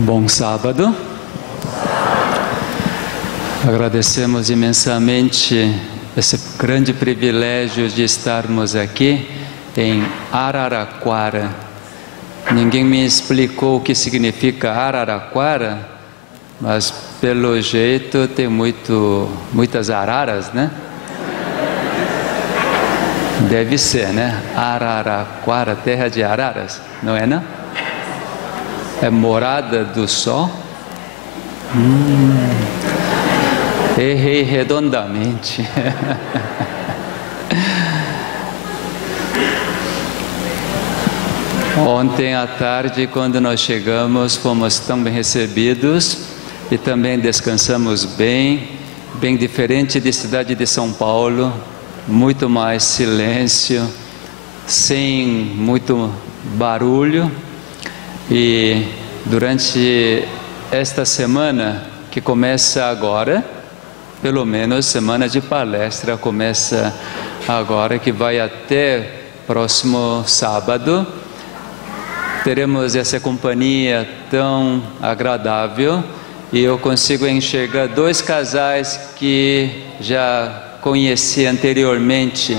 Bom sábado. Agradecemos imensamente esse grande privilégio de estarmos aqui em Araraquara. Ninguém me explicou o que significa Araraquara, mas pelo jeito tem muitas araras, né? Deve ser, né? Araraquara, terra de araras, não é, não? É morada do sol? Errei redondamente. Ontem à tarde, quando nós chegamos, fomos tão bem recebidos e também descansamos bem diferente da cidade de São Paulo, muito mais silêncio, sem muito barulho. E durante esta semana, que começa agora, pelo menos semana de palestra começa agora, que vai até próximo sábado, teremos essa companhia tão agradável e eu consigo enxergar dois casais que já conheci anteriormente.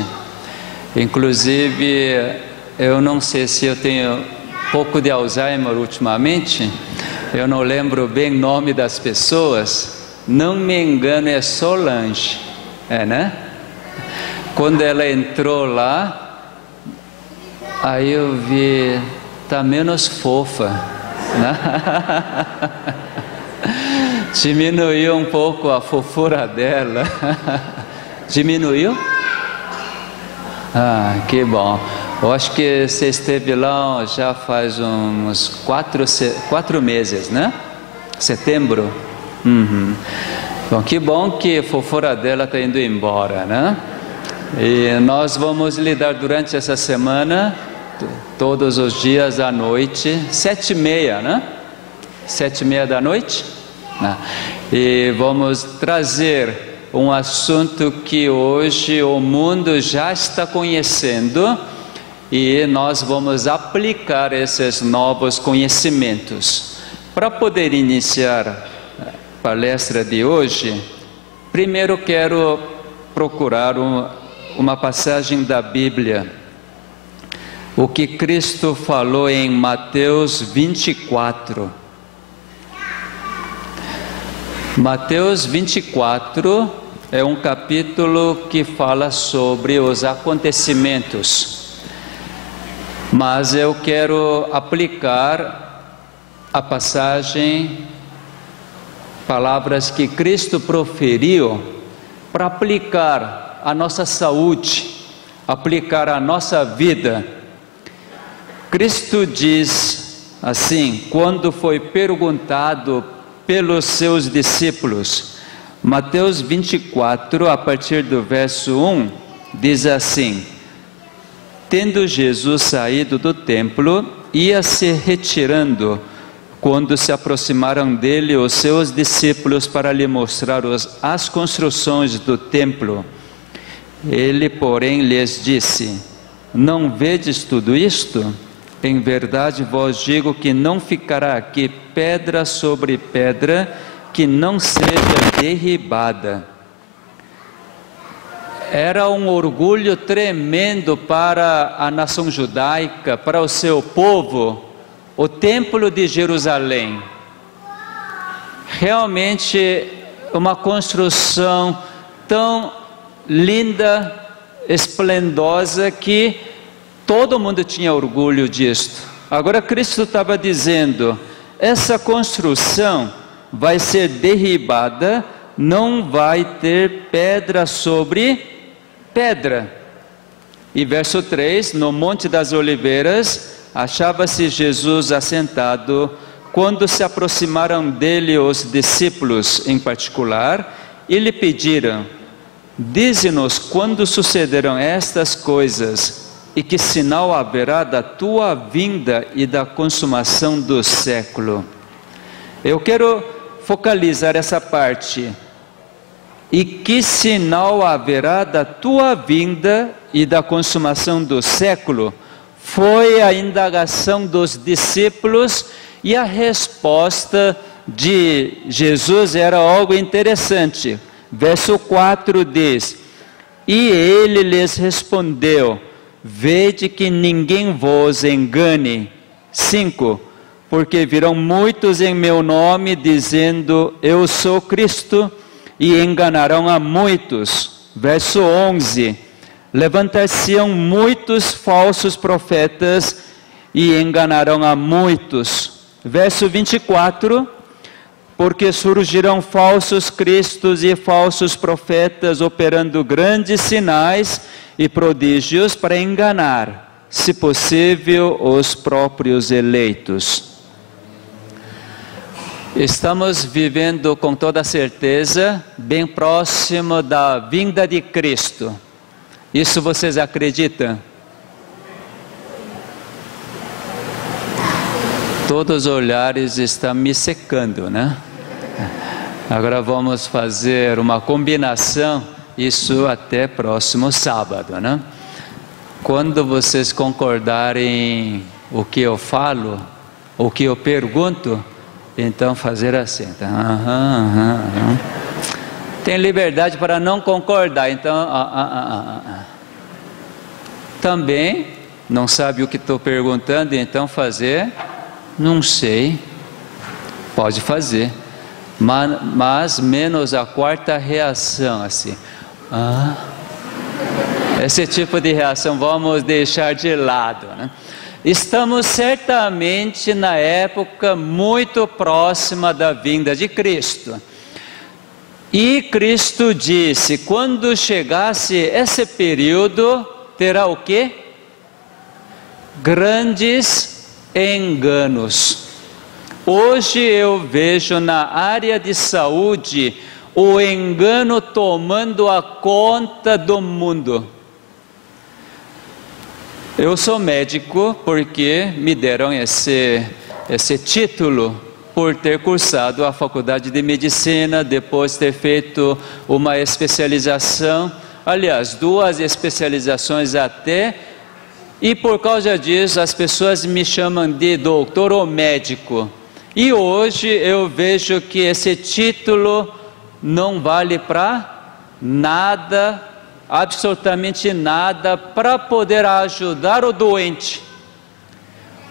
Inclusive, eu não sei se eu tenho pouco de Alzheimer ultimamente, eu não lembro bem o nome das pessoas. Não me engano, é Solange, né? Quando ela entrou lá, aí eu vi, tá menos fofa, né? Diminuiu um pouco a fofura dela. Diminuiu? Ah, que bom. Eu acho que você esteve lá já faz uns 4 meses, né? Setembro. Bom, que bom que a fofura dela está indo embora, né? E nós vamos lidar durante essa semana, todos os dias à noite, 7h30, né? 7h30 da noite. E vamos trazer um assunto que hoje o mundo já está conhecendo, e nós vamos aplicar esses novos conhecimentos. Para poder iniciar a palestra de hoje, primeiro quero procurar uma passagem da Bíblia. O que Cristo falou em Mateus 24. Mateus 24 é um capítulo que fala sobre os acontecimentos. Mas eu quero aplicar a passagem, palavras que Cristo proferiu, para aplicar a nossa saúde, aplicar a nossa vida. Cristo diz assim, quando foi perguntado pelos seus discípulos, Mateus 24, a partir do verso 1, diz assim: tendo Jesus saído do templo, ia se retirando, quando se aproximaram dele os seus discípulos para lhe mostrar as construções do templo. Ele, porém, lhes disse: não vedes tudo isto? Em verdade vos digo que não ficará aqui pedra sobre pedra que não seja derribada. Era um orgulho tremendo para a nação judaica, para o seu povo, o templo de Jerusalém. Realmente uma construção tão linda, esplendosa, que todo mundo tinha orgulho disto. Agora Cristo estava dizendo, essa construção vai ser derribada, não vai ter pedra sobre pedra. E verso 3, no Monte das Oliveiras, achava-se Jesus assentado, quando se aproximaram dele os discípulos em particular, e lhe pediram: dize-nos quando sucederão estas coisas, e que sinal haverá da tua vinda e da consumação do século. Eu quero focalizar essa parte. E que sinal haverá da tua vinda e da consumação do século? Foi a indagação dos discípulos E a resposta de Jesus era algo interessante. Verso 4 diz: e ele lhes respondeu: vede que ninguém vos engane. 5. Porque virão muitos em meu nome, dizendo, eu sou Cristo, e enganarão a muitos. Verso 11. Levantar-se-ão muitos falsos profetas, e enganarão a muitos. Verso 24. Porque surgirão falsos cristos e falsos profetas, operando grandes sinais e prodígios para enganar, se possível, os próprios eleitos. Estamos vivendo com toda certeza bem próximo da vinda de Cristo. Isso vocês acreditam? Todos os olhares estão me secando, né? Agora vamos fazer uma combinação, isso até próximo sábado, né? Quando vocês concordarem o que eu falo, o que eu pergunto, então fazer assim, tá? Tem liberdade para não concordar, então também não sabe o que estou perguntando, então fazer, não sei, pode fazer. Mas menos a quarta reação, assim. Esse tipo de reação vamos deixar de lado, né? Estamos certamente na época muito próxima da vinda de Cristo. E Cristo disse, quando chegasse esse período, terá o quê? Grandes enganos. Hoje eu vejo na área de saúde o engano tomando a conta do mundo. Eu sou médico porque me deram esse título por ter cursado a faculdade de medicina, depois ter feito uma especialização, aliás, 2 especializações até, e por causa disso as pessoas me chamam de doutor ou médico. E hoje eu vejo que esse título não vale para nada, absolutamente nada, para poder ajudar o doente.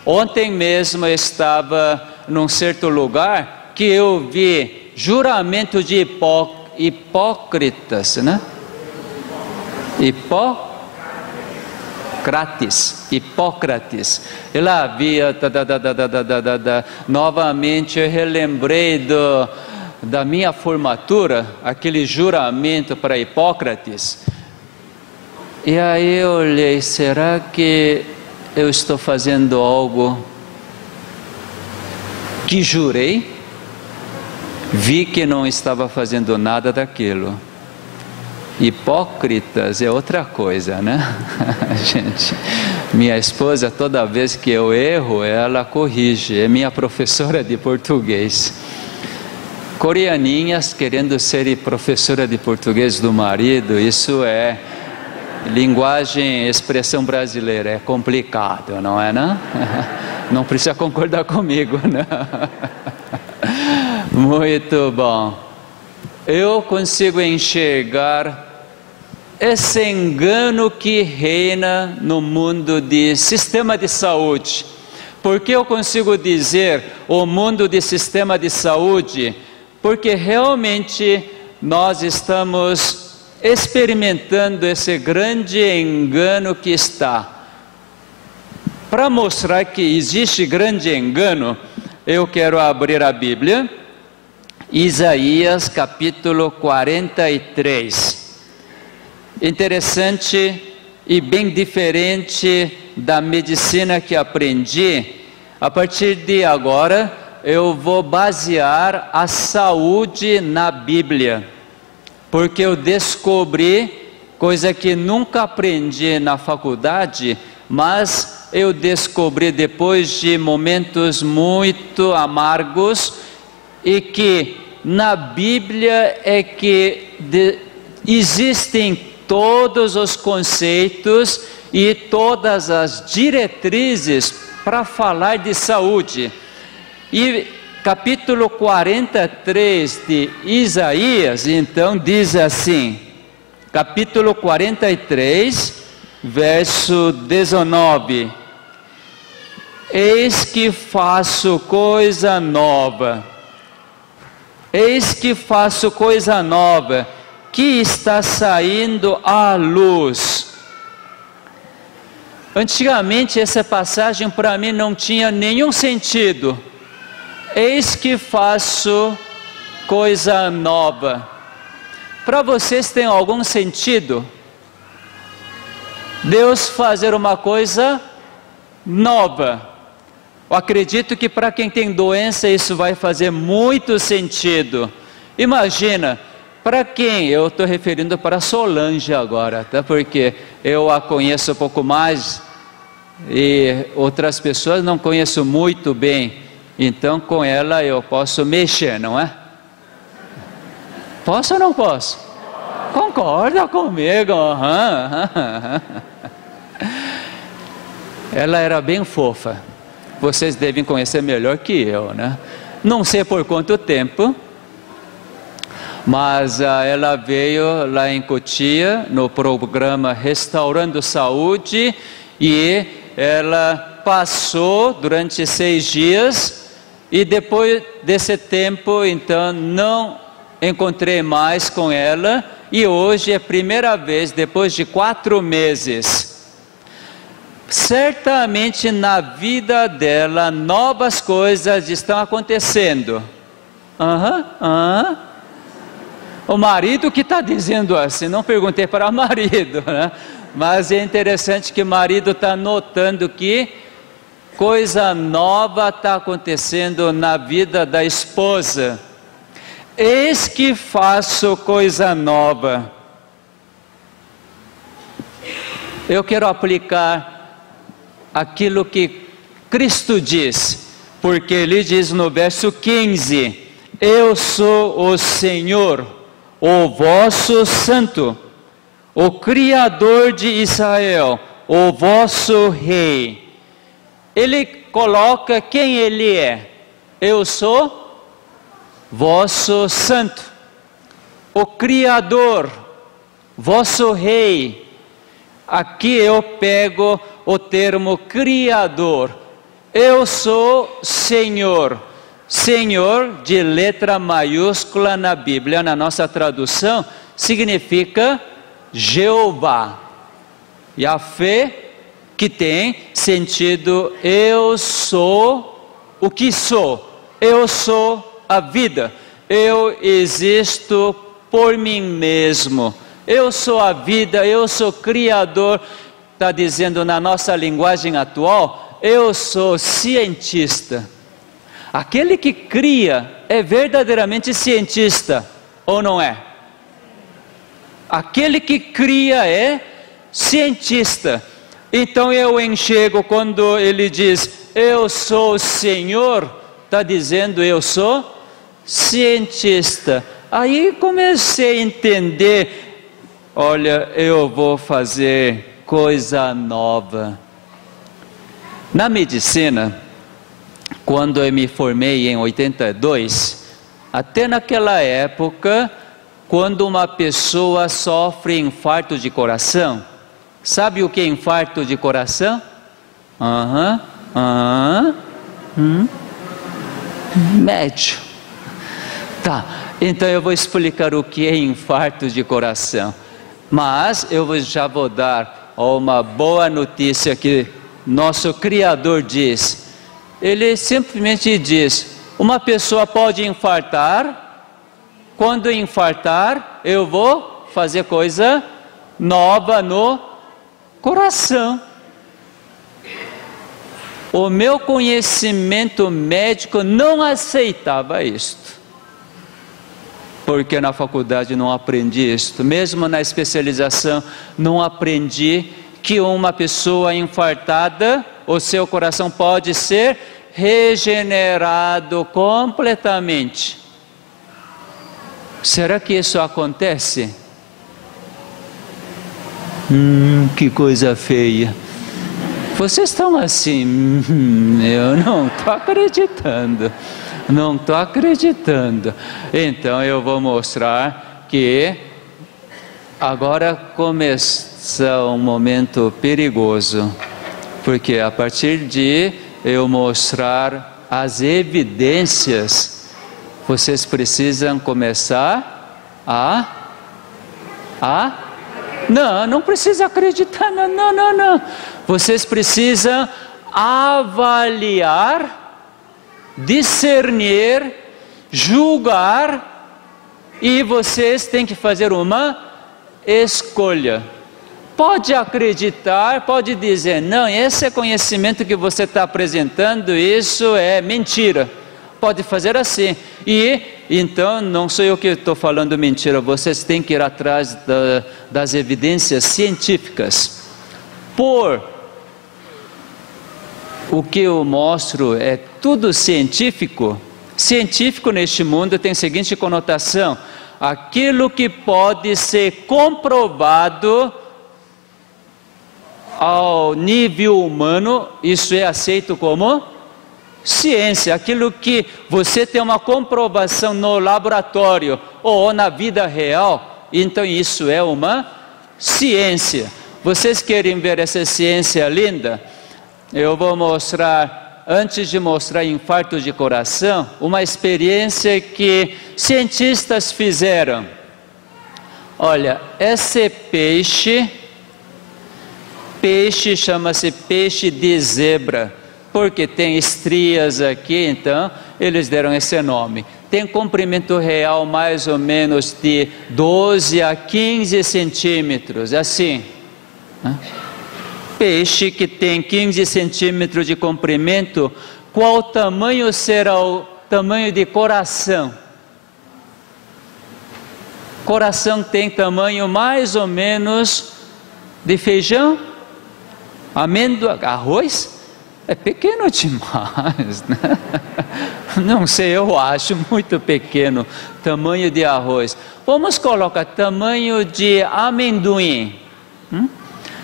Ontem mesmo eu estava num certo lugar que eu vi juramento de hipócritas, né? Hipócrates. E lá havia, novamente eu relembrei da minha formatura, aquele juramento para Hipócrates. E aí eu olhei, será que eu estou fazendo algo que jurei? Vi que não estava fazendo nada daquilo. Hipócritas é outra coisa, né? Gente, minha esposa, toda vez que eu erro, ela corrige, é minha professora de português. Coreaninhas querendo ser professora de português do marido, isso é linguagem, expressão brasileira, é complicado, não é, não? Não precisa concordar comigo, não. Muito bom. Eu consigo enxergar esse engano que reina no mundo de sistema de saúde. Por que eu consigo dizer o mundo de sistema de saúde? Porque realmente nós estamos experimentando esse grande engano que está. Para mostrar que existe grande engano, eu quero abrir a Bíblia, Isaías capítulo 43. Interessante e bem diferente da medicina que aprendi. A partir de agora, eu vou basear a saúde na Bíblia, porque eu descobri coisa que nunca aprendi na faculdade, mas eu descobri depois de momentos muito amargos, e que na Bíblia é que existem todos os conceitos e todas as diretrizes para falar de saúde. E capítulo 43 de Isaías, então, diz assim, capítulo 43, verso 19: Eis que faço coisa nova, eis que faço coisa nova, que está saindo à luz. Antigamente essa passagem para mim não tinha nenhum sentido. Eis que faço coisa nova. Para vocês tem algum sentido? Deus fazer uma coisa nova. Eu acredito que para quem tem doença isso vai fazer muito sentido. Imagina, para quem? Eu estou referindo para Solange agora, tá? Porque eu a conheço um pouco mais e outras pessoas não conheço muito bem. Então com ela eu posso mexer, não é? Posso ou não posso? Concorda comigo? Ela era bem fofa. Vocês devem conhecer melhor que eu, né? Não sei por quanto tempo, mas ela veio lá em Cotia, no programa Restaurando Saúde, e ela passou durante 6 dias, e depois desse tempo, então, não encontrei mais com ela, e hoje é a primeira vez, depois de 4 meses. Certamente na vida dela, novas coisas estão acontecendo. O marido que está dizendo assim, não perguntei para o marido, né? Mas é interessante que o marido está notando que coisa nova está acontecendo na vida da esposa. Eis que faço coisa nova. Eu quero aplicar aquilo que Cristo diz, porque Ele diz no verso 15: Eu sou o Senhor, o vosso Santo, o Criador de Israel, o vosso Rei. Ele coloca quem Ele é. Eu sou vosso Santo, o Criador, vosso Rei. Aqui eu pego o termo Criador. Eu sou Senhor. Senhor, de letra maiúscula na Bíblia, na nossa tradução, significa Jeová. Yahvé, que tem sentido, eu sou o que sou, eu sou a vida, eu existo por mim mesmo, eu sou a vida, eu sou Criador. Está dizendo na nossa linguagem atual, eu sou cientista. Aquele que cria é verdadeiramente cientista, ou não é? Aquele que cria é cientista. Então eu enxergo quando ele diz, eu sou o Senhor, está dizendo eu sou cientista. Aí comecei a entender, olha, eu vou fazer coisa nova. Na medicina, quando eu me formei em 82, até naquela época, quando uma pessoa sofre infarto de coração, sabe o que é infarto de coração? Médio. Tá, então eu vou explicar o que é infarto de coração. Mas eu já vou dar uma boa notícia que nosso Criador diz. Ele simplesmente diz, uma pessoa pode infartar, quando infartar, eu vou fazer coisa nova no coração. O meu conhecimento médico não aceitava isto, porque na faculdade não aprendi isto, mesmo na especialização não aprendi que uma pessoa infartada, o seu coração pode ser regenerado completamente. Será que isso acontece? Que coisa feia. Vocês estão assim, eu não estou acreditando. Não estou acreditando. Então eu vou mostrar que agora começa um momento perigoso. Porque a partir de eu mostrar as evidências, vocês precisam começar não precisa acreditar, não. Vocês precisam avaliar, discernir, julgar, e vocês têm que fazer uma escolha. Pode acreditar, pode dizer, não, esse conhecimento que você está apresentando, isso é mentira. Pode fazer assim. E então não sou eu que estou falando mentira, vocês têm que ir atrás das evidências científicas. O que eu mostro é tudo científico. Científico neste mundo tem a seguinte conotação: aquilo que pode ser comprovado ao nível humano, isso é aceito como ciência. Aquilo que você tem uma comprovação no laboratório ou na vida real, então isso é uma ciência. Vocês querem ver essa ciência linda? Eu vou mostrar, antes de mostrar infarto de coração, uma experiência que cientistas fizeram. Olha, esse peixe chama-se peixe de zebra, porque tem estrias aqui, então eles deram esse nome. Tem comprimento real mais ou menos de 12 a 15 centímetros, assim. Peixe que tem 15 centímetros de comprimento, qual tamanho será o tamanho de coração? Coração tem tamanho mais ou menos de feijão? Amêndoa, arroz? É pequeno demais, né? Não sei, eu acho muito pequeno, tamanho de arroz. Vamos colocar tamanho de amendoim.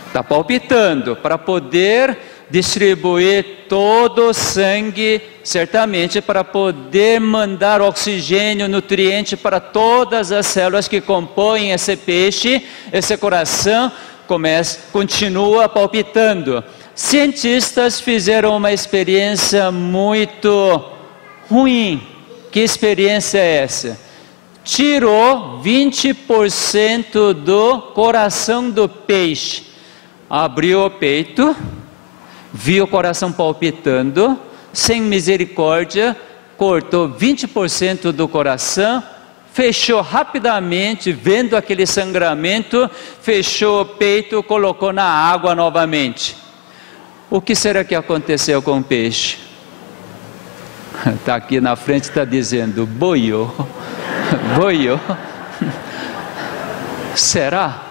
Está palpitando, para poder distribuir todo o sangue, certamente para poder mandar oxigênio, nutriente para todas as células que compõem esse peixe, esse coração. Continua palpitando. Cientistas fizeram uma experiência muito ruim. Que experiência é essa? Tirou 20% do coração do peixe, abriu o peito, viu o coração palpitando, sem misericórdia, cortou 20% do coração, fechou rapidamente, vendo aquele sangramento, fechou o peito, colocou na água novamente. O que será que aconteceu com o peixe? Está aqui na frente, está dizendo, boiou. Boiou. Será?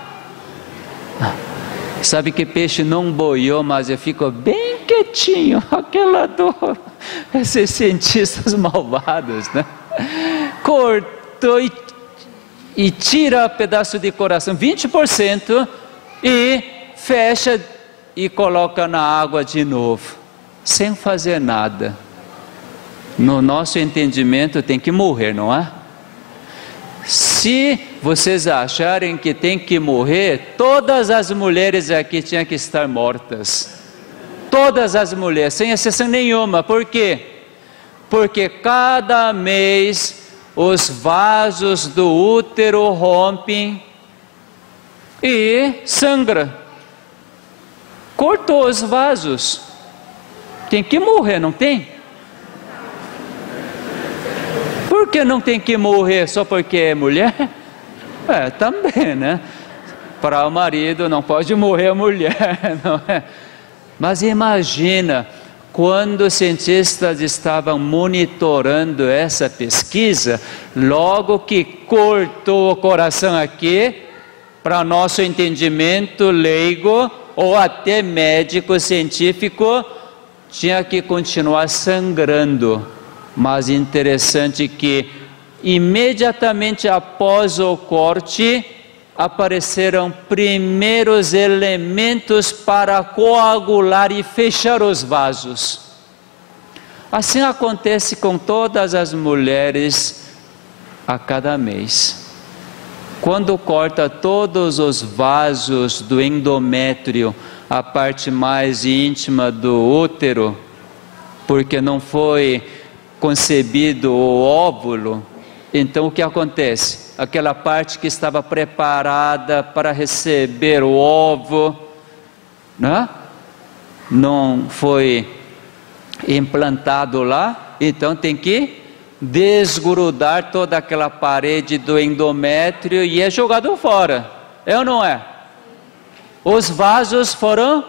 Sabe que peixe não boiou, mas ficou bem quietinho, aquela dor. Esses cientistas malvados, né? Cortou e tira pedaço de coração, 20%, e fecha e coloca na água de novo, sem fazer nada. No nosso entendimento tem que morrer, não é? Se vocês acharem que tem que morrer, todas as mulheres aqui tinham que estar mortas. Todas as mulheres, sem exceção nenhuma. Por quê? Porque cada mês os vasos do útero rompem e sangra. Cortou os vasos. Tem que morrer, não tem? Por que não tem que morrer só porque é mulher? Também, né? Para o marido não pode morrer a mulher, não é? Mas imagina, quando os cientistas estavam monitorando essa pesquisa, logo que cortou o coração aqui, para nosso entendimento leigo, ou até médico científico, tinha que continuar sangrando. Mas interessante que imediatamente após o corte, apareceram primeiros elementos para coagular e fechar os vasos. Assim acontece com todas as mulheres a cada mês. Quando corta todos os vasos do endométrio, a parte mais íntima do útero, porque não foi concebido o óvulo, então o que acontece? Aquela parte que estava preparada para receber o ovo, né? Não foi implantado lá, então tem que desgrudar toda aquela parede do endométrio e é jogado fora, é ou não é? Os vasos foram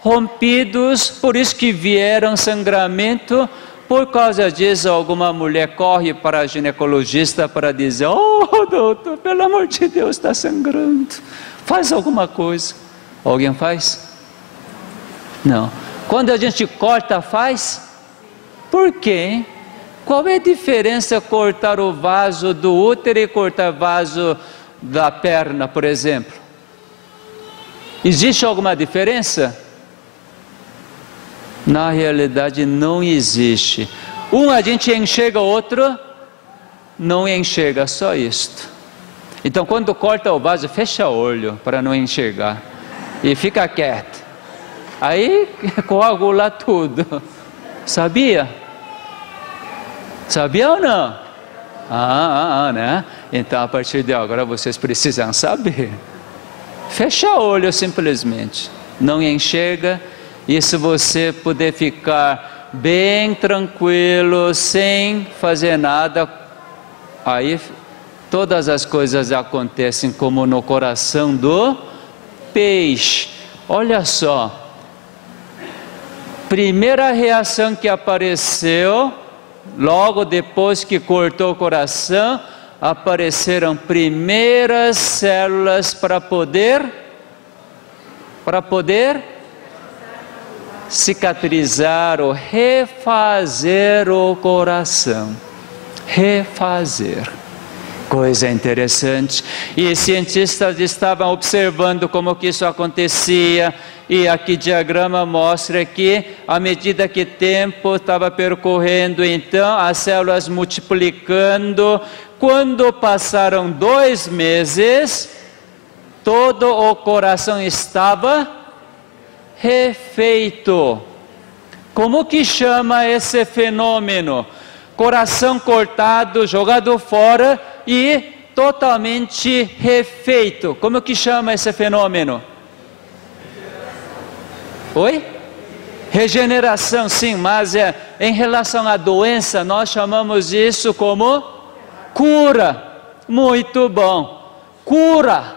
rompidos, por isso que vieram sangramento. Por causa disso, alguma mulher corre para a ginecologista para dizer: oh doutor, pelo amor de Deus, está sangrando, faz alguma coisa. Alguém faz? Não. Quando a gente corta, faz? Por quê? Qual é a diferença cortar o vaso do útero e cortar o vaso da perna, por exemplo? Existe alguma diferença? Na realidade não existe. Um a gente enxerga, o outro não enxerga, só isto. Então quando corta o vaso, fecha o olho para não enxergar e fica quieto. Aí coagula tudo. Sabia? Sabia ou não? Né? Então a partir de agora vocês precisam saber. Fecha o olho simplesmente, não enxerga. E se você puder ficar bem tranquilo, sem fazer nada, aí todas as coisas acontecem como no coração do peixe. Olha só, primeira reação que apareceu, logo depois que cortou o coração, apareceram primeiras células para poder cicatrizar ou refazer o coração. Refazer. Coisa interessante. E cientistas estavam observando como que isso acontecia. E aqui o diagrama mostra que, à medida que o tempo estava percorrendo, então, as células multiplicando. Quando passaram 2 meses, todo o coração estava refeito. Como que chama esse fenômeno? Coração cortado, jogado fora e totalmente refeito. Como que chama esse fenômeno? Oi? Regeneração, sim, mas em relação à doença, nós chamamos isso como cura. Muito bom. Cura.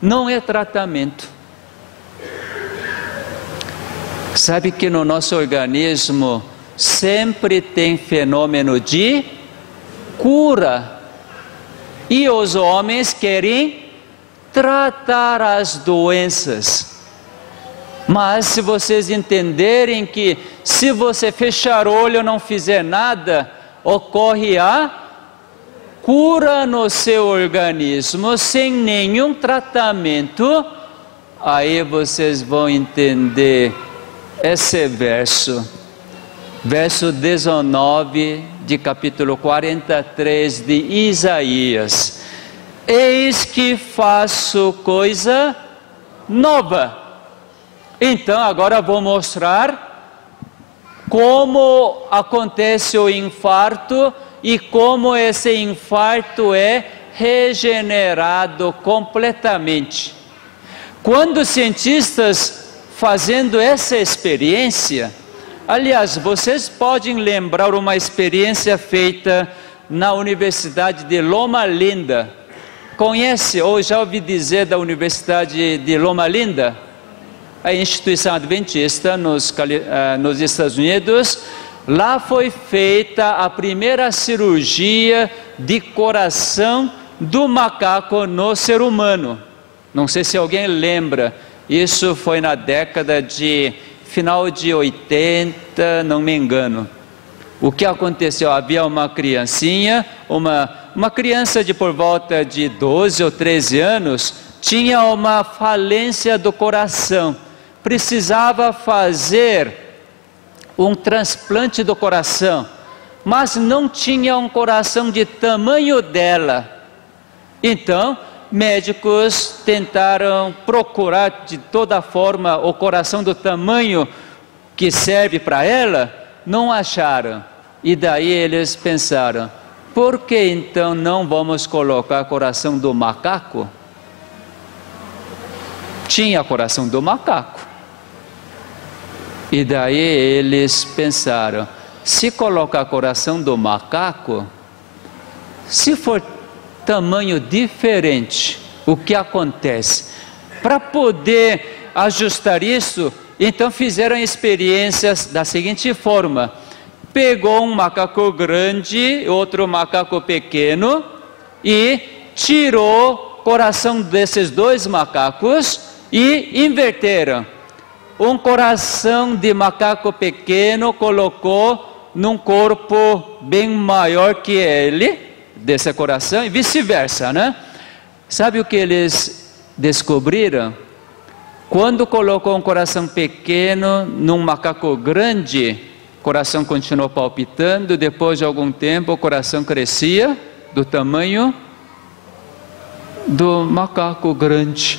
Não é tratamento. Sabe que no nosso organismo sempre tem fenômeno de cura. E os homens querem tratar as doenças. Mas se vocês entenderem que se você fechar o olho e não fizer nada, ocorre a cura no seu organismo sem nenhum tratamento, aí vocês vão entender esse verso 19 de capítulo 43 de Isaías. Eis que faço coisa nova. Então agora vou mostrar como acontece o infarto e como esse infarto é regenerado completamente. Quando cientistas fazendo essa experiência, aliás, vocês podem lembrar uma experiência feita na Universidade de Loma Linda. Conhece ou já ouviu dizer da Universidade de Loma Linda? A instituição adventista nos Estados Unidos. Lá foi feita a primeira cirurgia de coração do macaco no ser humano. Não sei se alguém lembra. Isso foi na década de final de 80, não me engano. O que aconteceu? Havia uma criancinha, uma criança de por volta de 12 ou 13 anos, tinha uma falência do coração, precisava fazer um transplante do coração, mas não tinha um coração de tamanho dela. Então, médicos tentaram procurar de toda forma o coração do tamanho que serve para ela, não acharam. E daí eles pensaram, por que então não vamos colocar coração do macaco? Tinha coração do macaco. E daí eles pensaram, se colocar coração do macaco, se for tamanho diferente, o que acontece? Para poder ajustar isso, então fizeram experiências da seguinte forma: pegou um macaco grande, outro macaco pequeno, e tirou o coração desses dois macacos e inverteram. Um coração de macaco pequeno colocou num corpo bem maior que ele, desse coração, e vice-versa, né? Sabe o que eles descobriram? Quando colocou um coração pequeno num macaco grande, o coração continuou palpitando. Depois de algum tempo o coração crescia do tamanho do macaco grande.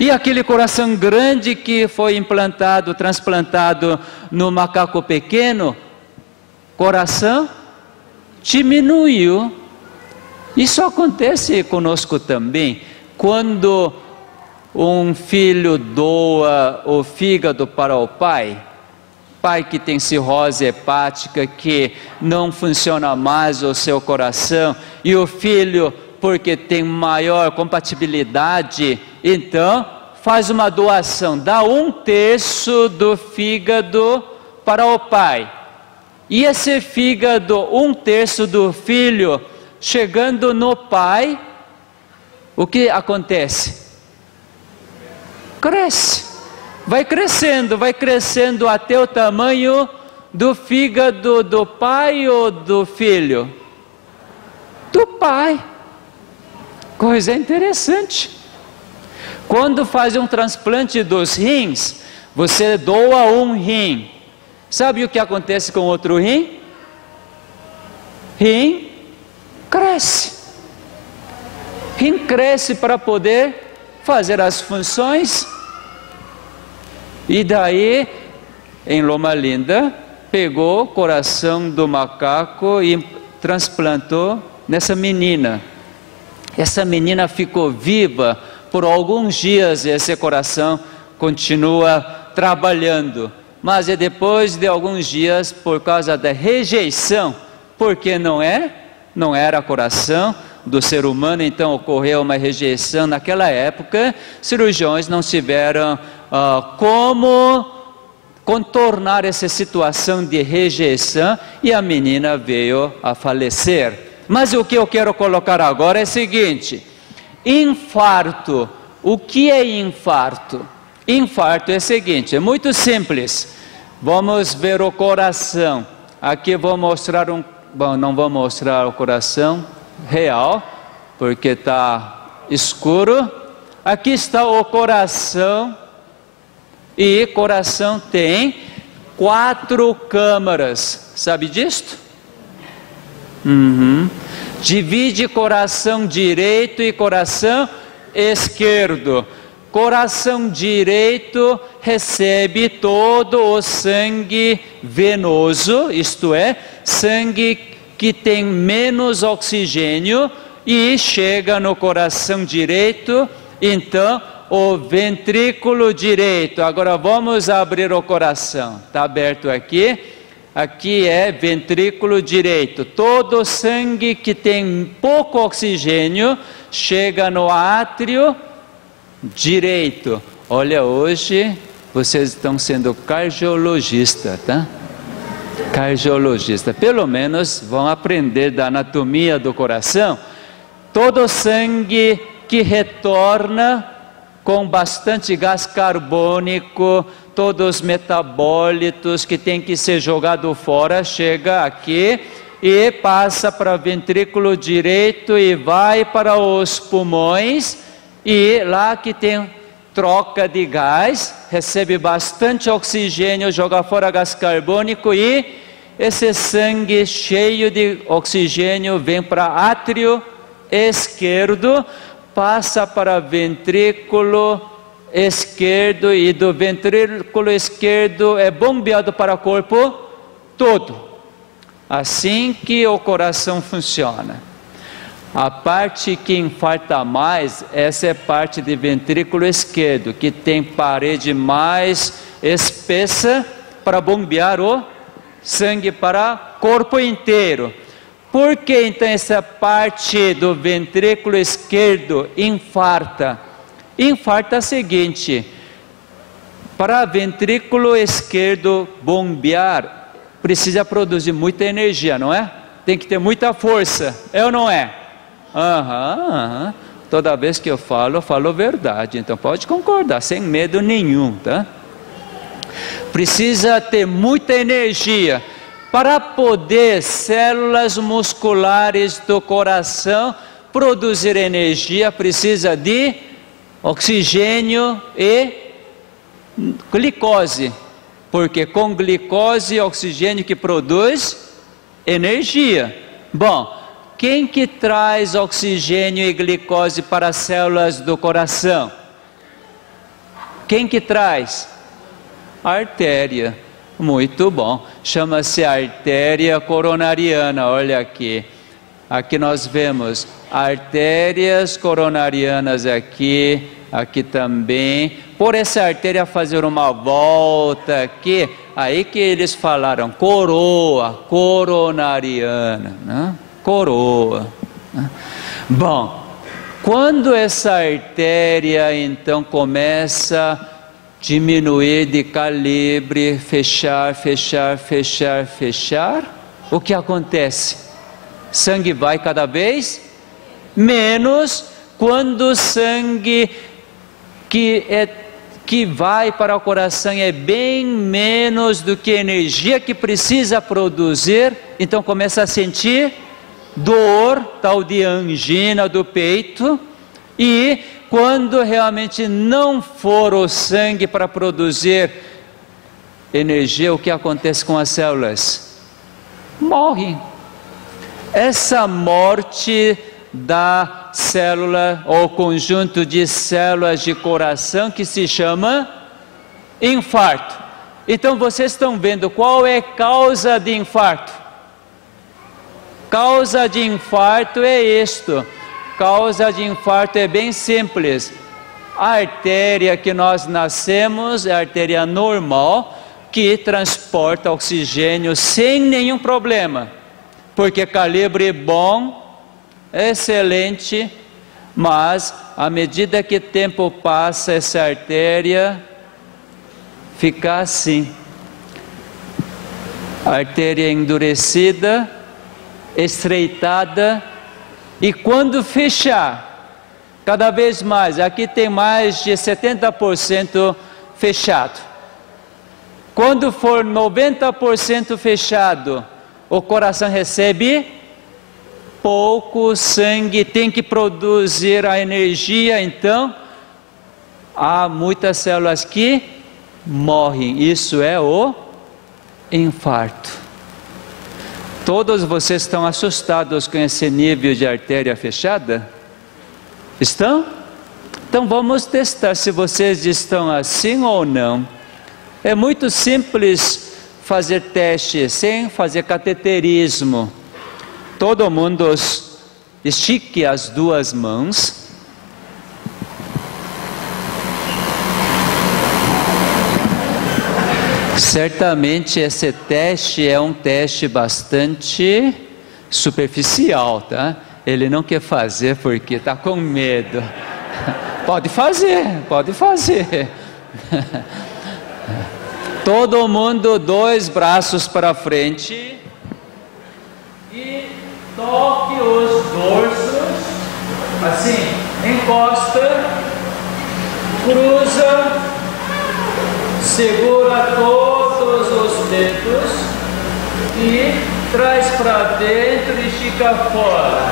E aquele coração grande que foi implantado, transplantado no macaco pequeno, coração diminuiu. Isso acontece conosco também. Quando um filho doa o fígado para o pai que tem cirrose hepática, que não funciona mais o seu coração, e o filho, porque tem maior compatibilidade, então faz uma doação, dá 1/3 do fígado para o pai. E esse fígado, 1/3 do filho, chegando no pai, o que acontece? Cresce. Vai crescendo até o tamanho do fígado do pai ou do filho? Do pai. Coisa interessante. Quando faz um transplante dos rins, você doa um rim. Sabe o que acontece com outro rim? Rim cresce. Rim cresce para poder fazer as funções. E daí, em Loma Linda, pegou o coração do macaco e transplantou nessa menina. Essa menina ficou viva por alguns dias, esse coração continua trabalhando. Mas depois de alguns dias, por causa da rejeição, porque não era coração do ser humano, então ocorreu uma rejeição. Naquela época, cirurgiões não tiveram como contornar essa situação de rejeição, e a menina veio a falecer. Mas o que eu quero colocar agora é o seguinte: infarto. O que é infarto? Infarto é o seguinte, é muito simples. Vamos ver o coração. Aqui vou mostrar não vou mostrar o coração real, porque está escuro. Aqui está o coração, e coração tem 4 câmaras. Sabe disto? Divide coração direito e coração esquerdo. Coração direito recebe todo o sangue venoso, isto é, sangue que tem menos oxigênio, e chega no coração direito, então o ventrículo direito. Agora vamos abrir o coração, está aberto aqui. Aqui é ventrículo direito. Todo o sangue que tem pouco oxigênio chega no átrio direito. Olha, hoje vocês estão sendo cardiologista, tá? Cardiologista. Pelo menos vão aprender da anatomia do coração. Todo o sangue que retorna com bastante gás carbônico, todos os metabólitos que tem que ser jogado fora, chega aqui e passa para o ventrículo direito e vai para os pulmões, e lá que tem troca de gás, recebe bastante oxigênio, joga fora gás carbônico, e esse sangue cheio de oxigênio vem para átrio esquerdo, passa para ventrículo esquerdo, e do ventrículo esquerdo é bombeado para o corpo todo. Assim que o coração funciona. A parte que infarta mais, essa é parte do ventrículo esquerdo, que tem parede mais espessa para bombear o sangue para o corpo inteiro. Por que então essa parte do ventrículo esquerdo infarta? Infarta é o seguinte: para o ventrículo esquerdo bombear, precisa produzir muita energia, não é? Tem que ter muita força, é ou não é? Toda vez que eu falo verdade, então pode concordar, sem medo nenhum, tá? Precisa ter muita energia. Para poder células musculares do coração produzir energia, precisa de oxigênio e glicose, porque com glicose e oxigênio que produz energia. Bom, quem que traz oxigênio e glicose para as células do coração? Quem que traz? A artéria. Muito bom, chama-se artéria coronariana. Olha aqui, aqui nós vemos artérias coronarianas aqui, aqui também. Por essa artéria fazer uma volta aqui, aí que eles falaram coroa coronariana, né? Coroa, né? Bom, quando essa artéria então começa a diminuir de calibre, fechar, o que acontece? Sangue vai cada vez menos. Quando o sangue que vai para o coração é bem menos do que a energia que precisa produzir, então começa a sentir dor, tal de angina do peito. E quando realmente não for o sangue para produzir energia, o que acontece com as células? Morrem. Essa morte da célula ou conjunto de células de coração que se chama infarto. Então vocês estão vendo qual é a causa de infarto? Causa de infarto é isto. Causa de infarto é bem simples. A artéria que nós nascemos é a artéria normal, que transporta oxigênio sem nenhum problema, porque calibre bom, excelente, mas à medida que o tempo passa, essa artéria fica assim. A artéria endurecida, estreitada, e quando fechar, cada vez mais, aqui tem mais de 70% fechado. Quando for 90% fechado, o coração recebe pouco sangue, tem que produzir a energia, então há muitas células que morrem. Isso é o infarto. Todos vocês estão assustados com esse nível de artéria fechada? Estão? Então vamos testar se vocês estão assim ou não. É muito simples fazer teste sem fazer cateterismo. Todo mundo estique as duas mãos. Certamente esse teste é um teste bastante superficial, tá? Ele não quer fazer porque está com medo. Pode fazer, pode fazer. Todo mundo, 2 braços para frente e toque os dorsos, assim, encosta cruza, segura todos os dedos e traz para dentro e estica fora.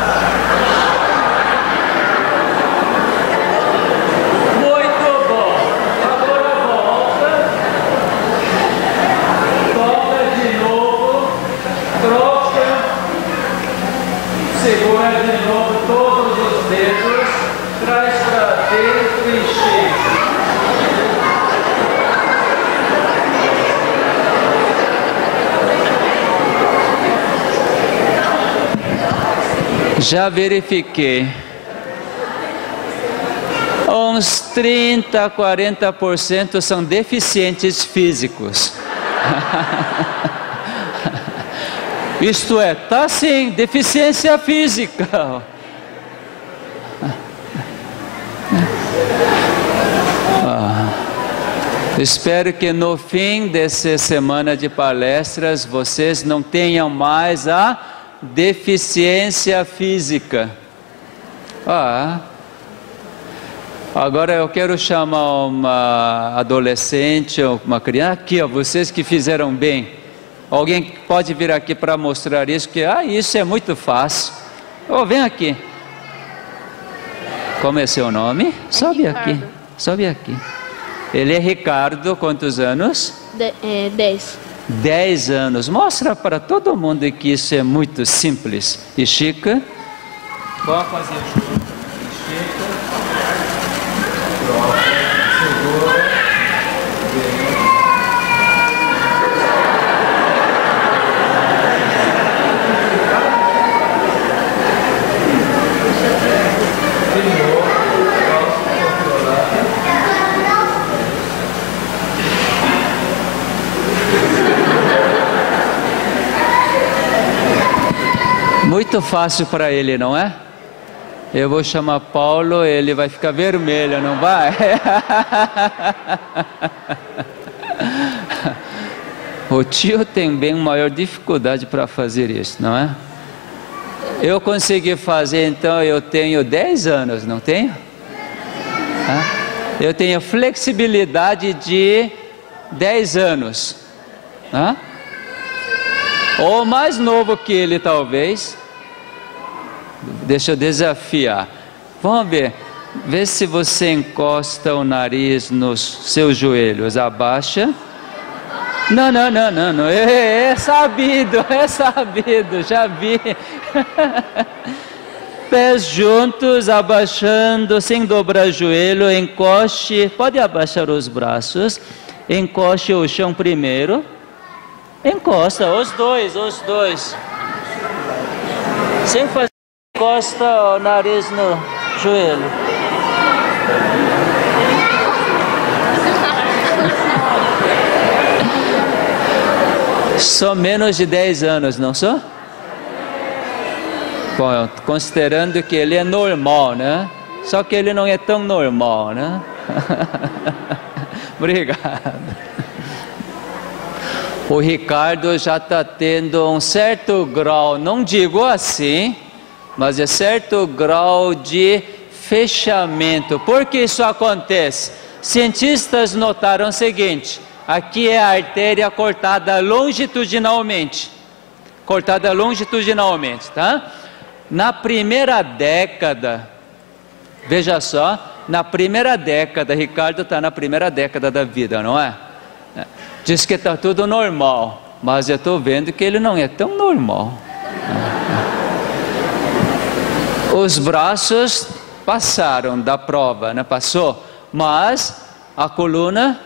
Muito bom. Agora volta. Toca de novo. Troca. Segura de novo todos os dedos. Traz para dentro e estica. Já verifiquei. Uns 30, 40% são deficientes físicos. Isto é, tá sim, deficiência física. Espero que no fim dessa semana de palestras vocês não tenham mais a deficiência física. Agora eu quero chamar uma adolescente ou uma criança. Aqui, ó, vocês que fizeram bem. Alguém pode vir aqui para mostrar isso, que isso é muito fácil. Vem aqui. Como é seu nome? Sobe aqui. Sobe aqui. Ele é Ricardo, quantos anos? 10. 10 anos. Mostra para todo mundo que isso é muito simples. Estica. Vamos fazer junto. Estica. Troca. Segura. Muito fácil para ele, não é? Eu vou chamar Paulo, ele vai ficar vermelho, não vai? O tio tem bem maior dificuldade para fazer isso, não é? Eu consegui fazer, então eu tenho 10 anos, não tenho? Eu tenho flexibilidade de 10 anos. Ou mais novo que ele, talvez. Deixa eu desafiar. Vamos ver. Vê se você encosta o nariz nos seus joelhos. Abaixa. Não. É sabido, já vi. Pés juntos, abaixando, sem dobrar joelho. Encoste. Pode abaixar os braços. Encoste o chão primeiro. Encosta, os dois. Sem fazer, encosta o nariz no joelho. Só menos de 10 anos, não só? Bom, considerando que ele é normal, né? Só que ele não é tão normal, né? Obrigado. O Ricardo já está tendo um certo grau, não digo assim, mas é certo grau de fechamento. Por que isso acontece? Cientistas notaram o seguinte: aqui é a artéria cortada longitudinalmente. Tá? Na primeira década, veja só, na primeira década, Ricardo está na primeira década da vida, não é? Diz que está tudo normal, mas eu estou vendo que ele não é tão normal. Os braços passaram da prova, né? Passou, mas a coluna,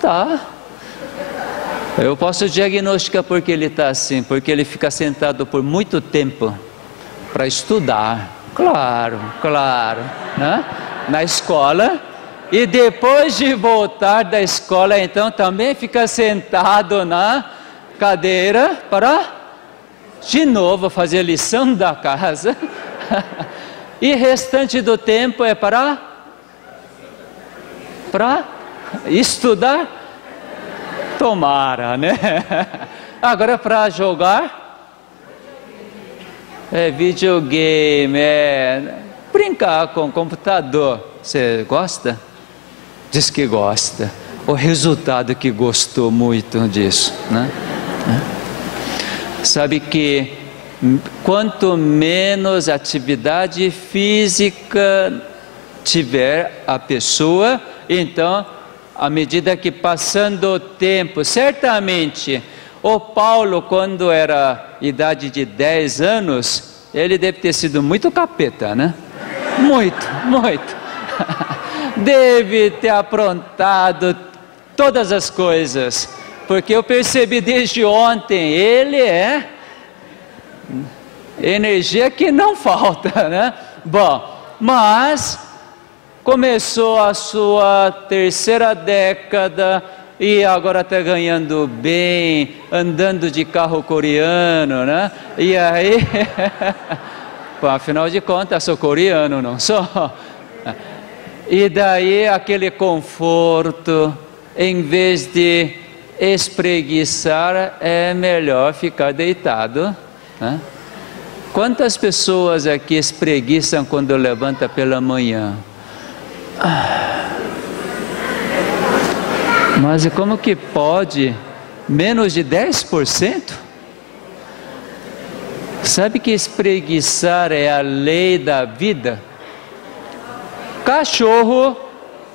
tá. Eu posso diagnosticar porque ele está assim, porque ele fica sentado por muito tempo para estudar, claro, né? Na escola. E depois de voltar da escola, então, também fica sentado na cadeira para, de novo, fazer lição da casa. E restante do tempo é para estudar. Tomara, né? Agora para jogar, videogame, brincar com o computador. Você gosta? Diz que gosta. O resultado que gostou muito disso, né? Sabe que quanto menos atividade física tiver a pessoa, então, à medida que passando o tempo, certamente, o Paulo, quando era idade de 10 anos, ele deve ter sido muito capeta, né? Muito, muito. Deve ter aprontado todas as coisas, porque eu percebi desde ontem, ele é energia que não falta, né? Bom, mas começou a sua terceira década e agora está ganhando bem, andando de carro coreano, né? E aí, bom, afinal de contas, sou coreano, não sou? E daí aquele conforto, em vez de espreguiçar, é melhor ficar deitado, né? Quantas pessoas aqui espreguiçam quando levanta pela manhã? Mas como que pode? Menos de 10%? Sabe que espreguiçar é a lei da vida? Cachorro,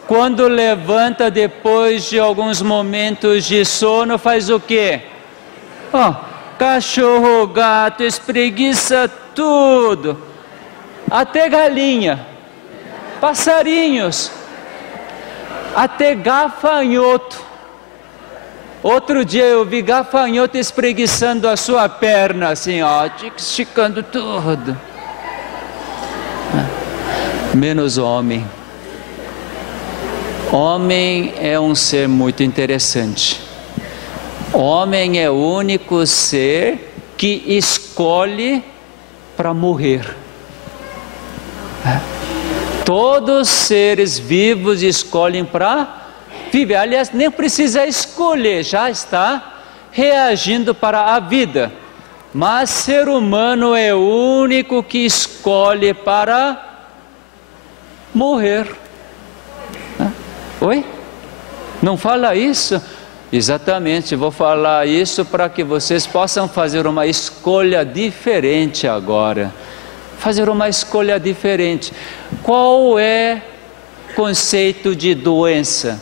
quando levanta depois de alguns momentos de sono, faz o quê? Cachorro, gato, espreguiça tudo. Até galinha, passarinhos, até gafanhoto. Outro dia eu vi gafanhoto espreguiçando a sua perna, assim, esticando tudo. Menos homem. Homem é um ser muito interessante. Homem é o único ser que escolhe para morrer. Todos os seres vivos escolhem para viver. Aliás, nem precisa escolher, já está reagindo para a vida. Mas ser humano é o único que escolhe para morrer. Oi? Não fala isso? Exatamente, vou falar isso para que vocês possam fazer uma escolha diferente agora. Fazer uma escolha diferente. Qual é o conceito de doença?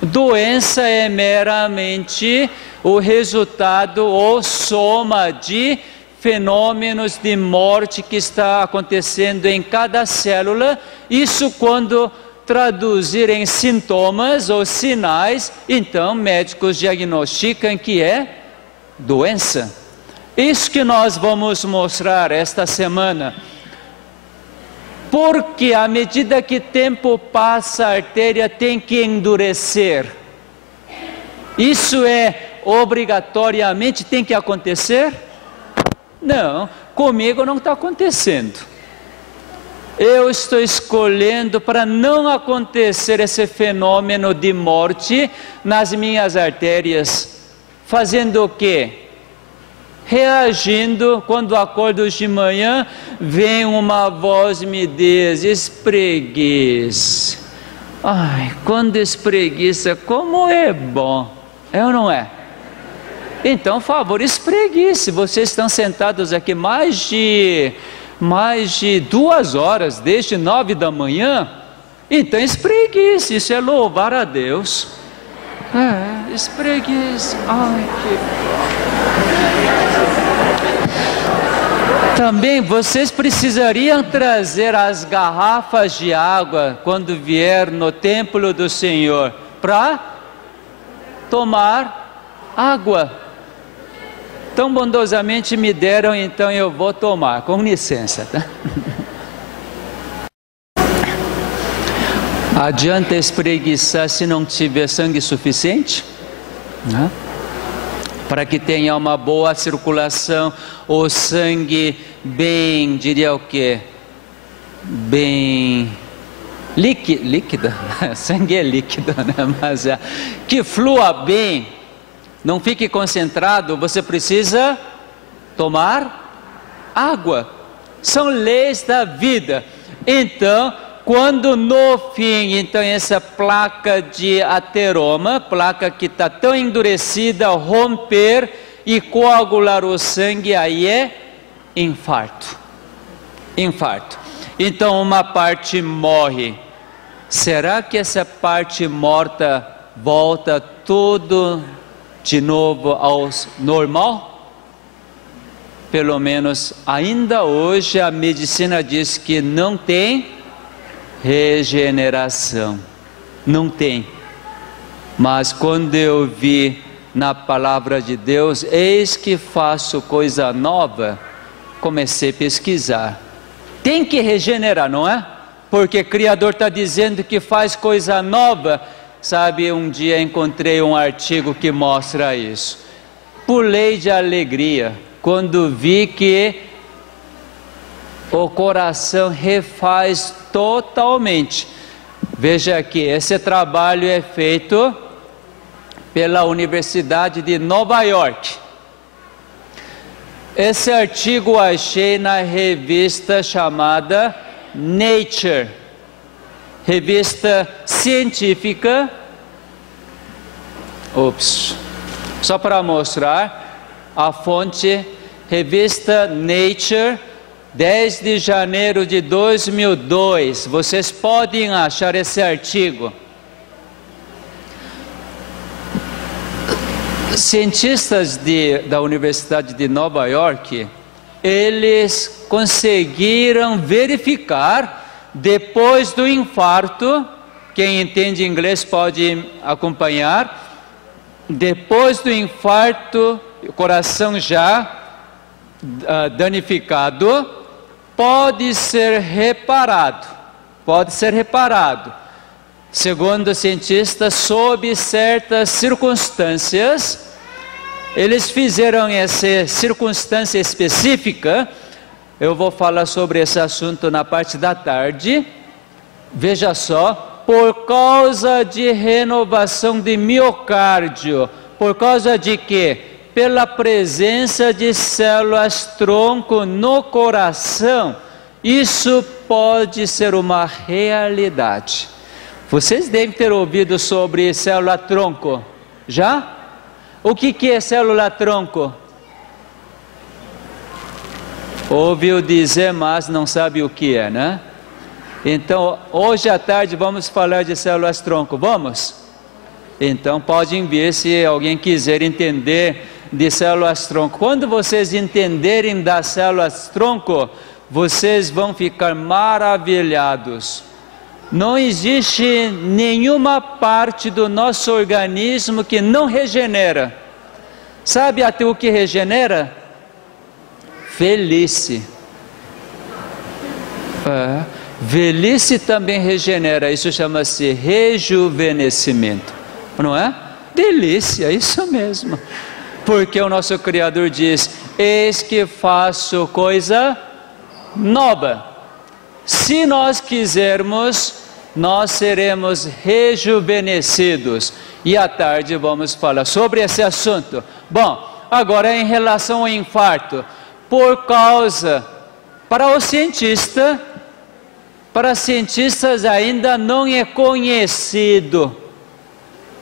Doença é meramente o resultado ou soma de fenômenos de morte que está acontecendo em cada célula. Isso quando traduzir em sintomas ou sinais, então médicos diagnosticam que é doença. Isso que nós vamos mostrar esta semana. Porque à medida que o tempo passa, a artéria tem que endurecer. Isso obrigatoriamente tem que acontecer? Não, comigo não está acontecendo. Eu estou escolhendo para não acontecer esse fenômeno de morte nas minhas artérias. Fazendo o quê? Reagindo, quando acordo de manhã, vem uma voz me diz, espreguice. Ai, quando espreguiça, como é bom, é ou não é? Então, por favor, espreguice. Vocês estão sentados aqui mais de 2 horas, desde 9 da manhã, então espreguice, isso é louvar a Deus. Espreguice. Também vocês precisariam trazer as garrafas de água quando vier no templo do Senhor, para tomar água. Tão bondosamente me deram, então eu vou tomar, com licença, tá? Adianta espreguiçar se não tiver sangue suficiente, né? Para que tenha uma boa circulação, o sangue bem, diria o quê? Bem líquida, sangue é líquido, né? Mas que flua bem, não fique concentrado, você precisa tomar água. São leis da vida. Então, Quando no fim, então, essa placa de ateroma, placa que está tão endurecida, romper e coagular o sangue, aí é infarto. Infarto. Então, uma parte morre. Será que essa parte morta volta tudo de novo ao normal? Pelo menos ainda hoje a medicina diz que não tem regeneração. Não tem. Mas quando eu vi na palavra de Deus, eis que faço coisa nova, comecei a pesquisar. Tem que regenerar, não é? Porque o Criador está dizendo que faz coisa nova. Sabe, um dia encontrei um artigo que mostra isso. Pulei de alegria quando vi que o coração refaz totalmente. Veja aqui, esse trabalho é feito pela Universidade de Nova York. Esse artigo achei na revista chamada Nature, revista científica. Só para mostrar a fonte, revista Nature, 10 de janeiro de 2002. Vocês podem achar esse artigo. Cientistas da Universidade de Nova York, eles conseguiram verificar, depois do infarto, quem entende inglês pode acompanhar, depois do infarto, o coração já danificado, pode ser reparado. Segundo cientistas, sob certas circunstâncias, eles fizeram essa circunstância específica. Eu vou falar sobre esse assunto na parte da tarde. Veja só, por causa de renovação de miocárdio, por causa de quê? Pela presença de células tronco no coração, isso pode ser uma realidade. Vocês devem ter ouvido sobre célula tronco, já? O que é célula tronco? Ouviu dizer, mas não sabe o que é, né? Então, hoje à tarde vamos falar de células tronco, vamos? Então, podem ver se alguém quiser entender de células tronco. Quando vocês entenderem das células tronco, vocês vão ficar maravilhados. Não existe nenhuma parte do nosso organismo que não regenera. Sabe até o que regenera? Velhice. Velhice também regenera, isso chama-se rejuvenescimento, não é? Delícia, isso mesmo. Porque o nosso Criador diz, eis que faço coisa nova. Se nós quisermos, nós seremos rejuvenescidos. E à tarde vamos falar sobre esse assunto. Bom, agora em relação ao infarto. Para cientistas ainda não é conhecido.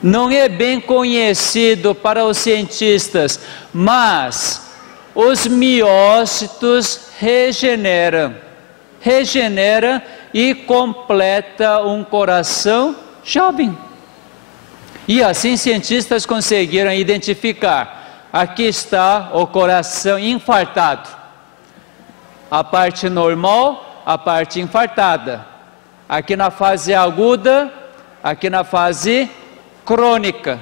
Não é bem conhecido para os cientistas. Mas os miócitos regeneram e completa um coração jovem. E assim cientistas conseguiram identificar, aqui está o coração infartado, a parte normal, a parte infartada, aqui na fase aguda, aqui na fase crônica,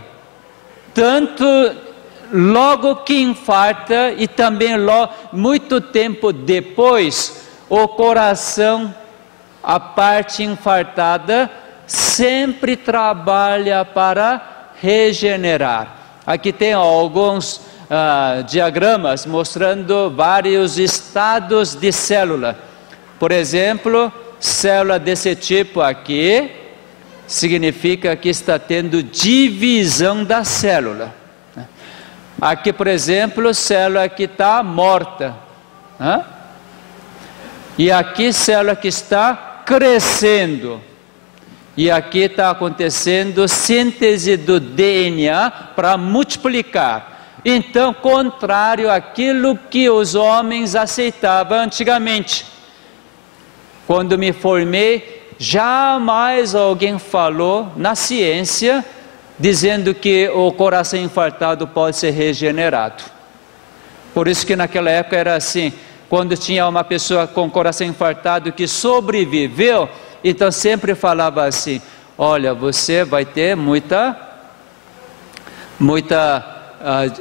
tanto logo que infarta e também muito tempo depois, o coração, a parte infartada, sempre trabalha para regenerar. Aqui tem alguns diagramas mostrando vários estados de célula. Por exemplo, célula desse tipo aqui, significa que está tendo divisão da célula. Aqui, por exemplo, célula que está morta. E aqui célula que está crescendo. E aqui está acontecendo síntese do DNA para multiplicar. Então, contrário àquilo que os homens aceitavam antigamente. Quando me formei, jamais alguém falou na ciência dizendo que o coração infartado pode ser regenerado. Por isso que naquela época era assim, quando tinha uma pessoa com coração infartado que sobreviveu, então sempre falava assim, olha, você vai ter muita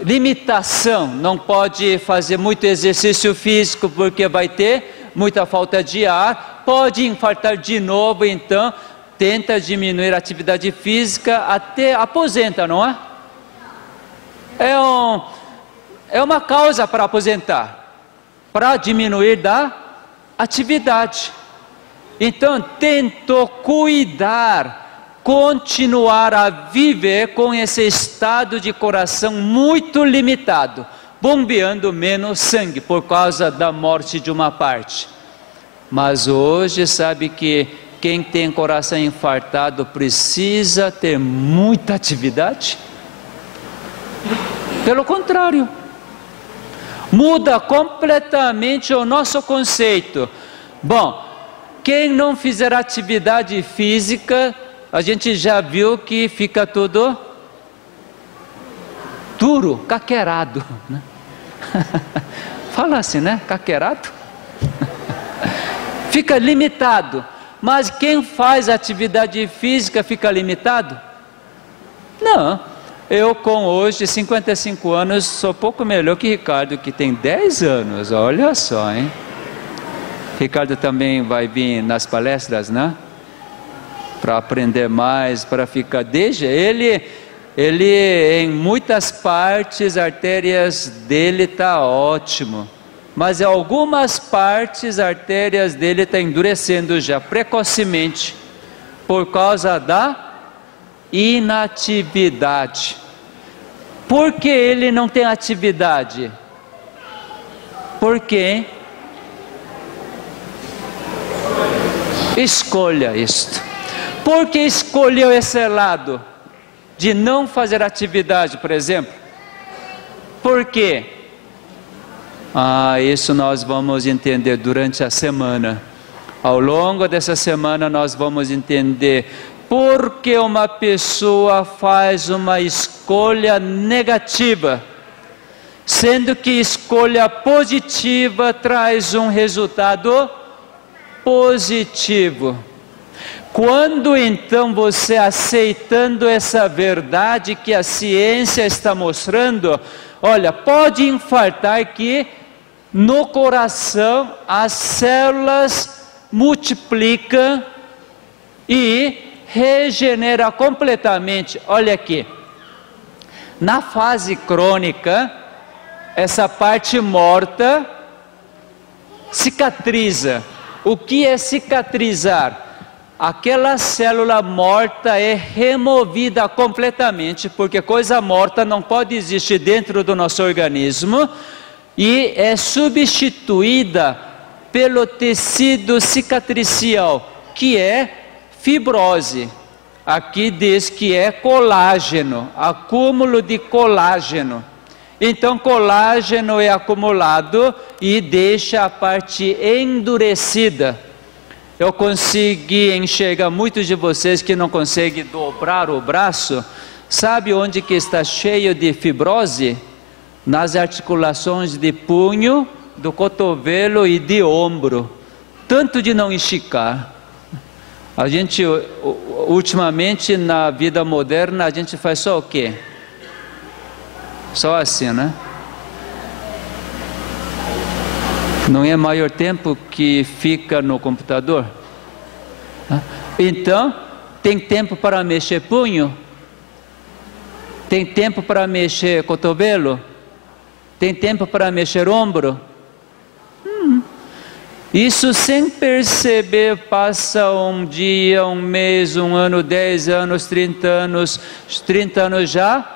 limitação, não pode fazer muito exercício físico porque vai ter muita falta de ar, pode infartar de novo, então tenta diminuir a atividade física até aposenta, não é? É uma causa para aposentar, para diminuir da atividade. Então tentou cuidar, continuar a viver com esse estado de coração muito limitado, bombeando menos sangue por causa da morte de uma parte. Mas hoje sabe que quem tem coração infartado precisa ter muita atividade? Pelo contrário, muda completamente o nosso conceito. Bom, quem não fizer atividade física, a gente já viu que fica tudo duro, caquerado, né? Fala assim, né? Caquerado? Fica limitado. Mas quem faz atividade física fica limitado? Não. Eu com hoje 55 anos sou pouco melhor que Ricardo, que tem 10 anos. Olha só, hein? Ricardo também vai vir nas palestras, né? Para aprender mais, para ficar... Desde ele em muitas partes, artérias dele tá ótimo. Mas em algumas partes, artérias dele está endurecendo já precocemente, por causa da inatividade. Por que ele não tem atividade? Por quê? Escolha isto. Por que escolheu esse lado de não fazer atividade, por exemplo? Por quê? Isso nós vamos entender durante a semana. Ao longo dessa semana nós vamos entender por que uma pessoa faz uma escolha negativa, sendo que escolha positiva traz um resultado positivo. Quando então você aceitando essa verdade que a ciência está mostrando, olha, pode infartar que no coração as células multiplicam e regenera completamente. Olha aqui, na fase crônica, essa parte morta cicatriza. O que é cicatrizar? Aquela célula morta é removida completamente, porque coisa morta não pode existir dentro do nosso organismo, e é substituída pelo tecido cicatricial, que é fibrose. Aqui diz que é colágeno, acúmulo de colágeno. Então colágeno é acumulado e deixa a parte endurecida. Eu consegui enxergar muitos de vocês que não conseguem dobrar o braço. Sabe onde que está cheio de fibrose? Nas articulações de punho, do cotovelo e de ombro. Tanto de não esticar. A gente, ultimamente, na vida moderna, a gente faz só o quê? Só assim, né? Não é maior tempo que fica no computador? Então, tem tempo para mexer punho? Tem tempo para mexer cotovelo? Tem tempo para mexer ombro? Isso sem perceber passa um dia, um mês, um ano, 10 anos, 30 anos já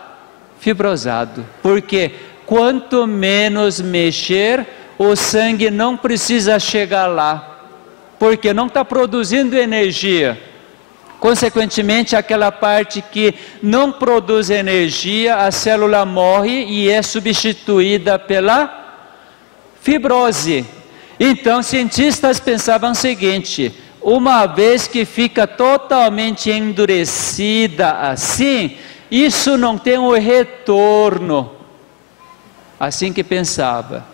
fibrosado. Porque quanto menos mexer, o sangue não precisa chegar lá. porque não está produzindo energia. Consequentemente, aquela parte que não produz energia, a célula morre e é substituída pela fibrose. Então, cientistas pensavam o seguinte: uma vez que fica totalmente endurecida assim, isso não tem um retorno. Assim que pensava.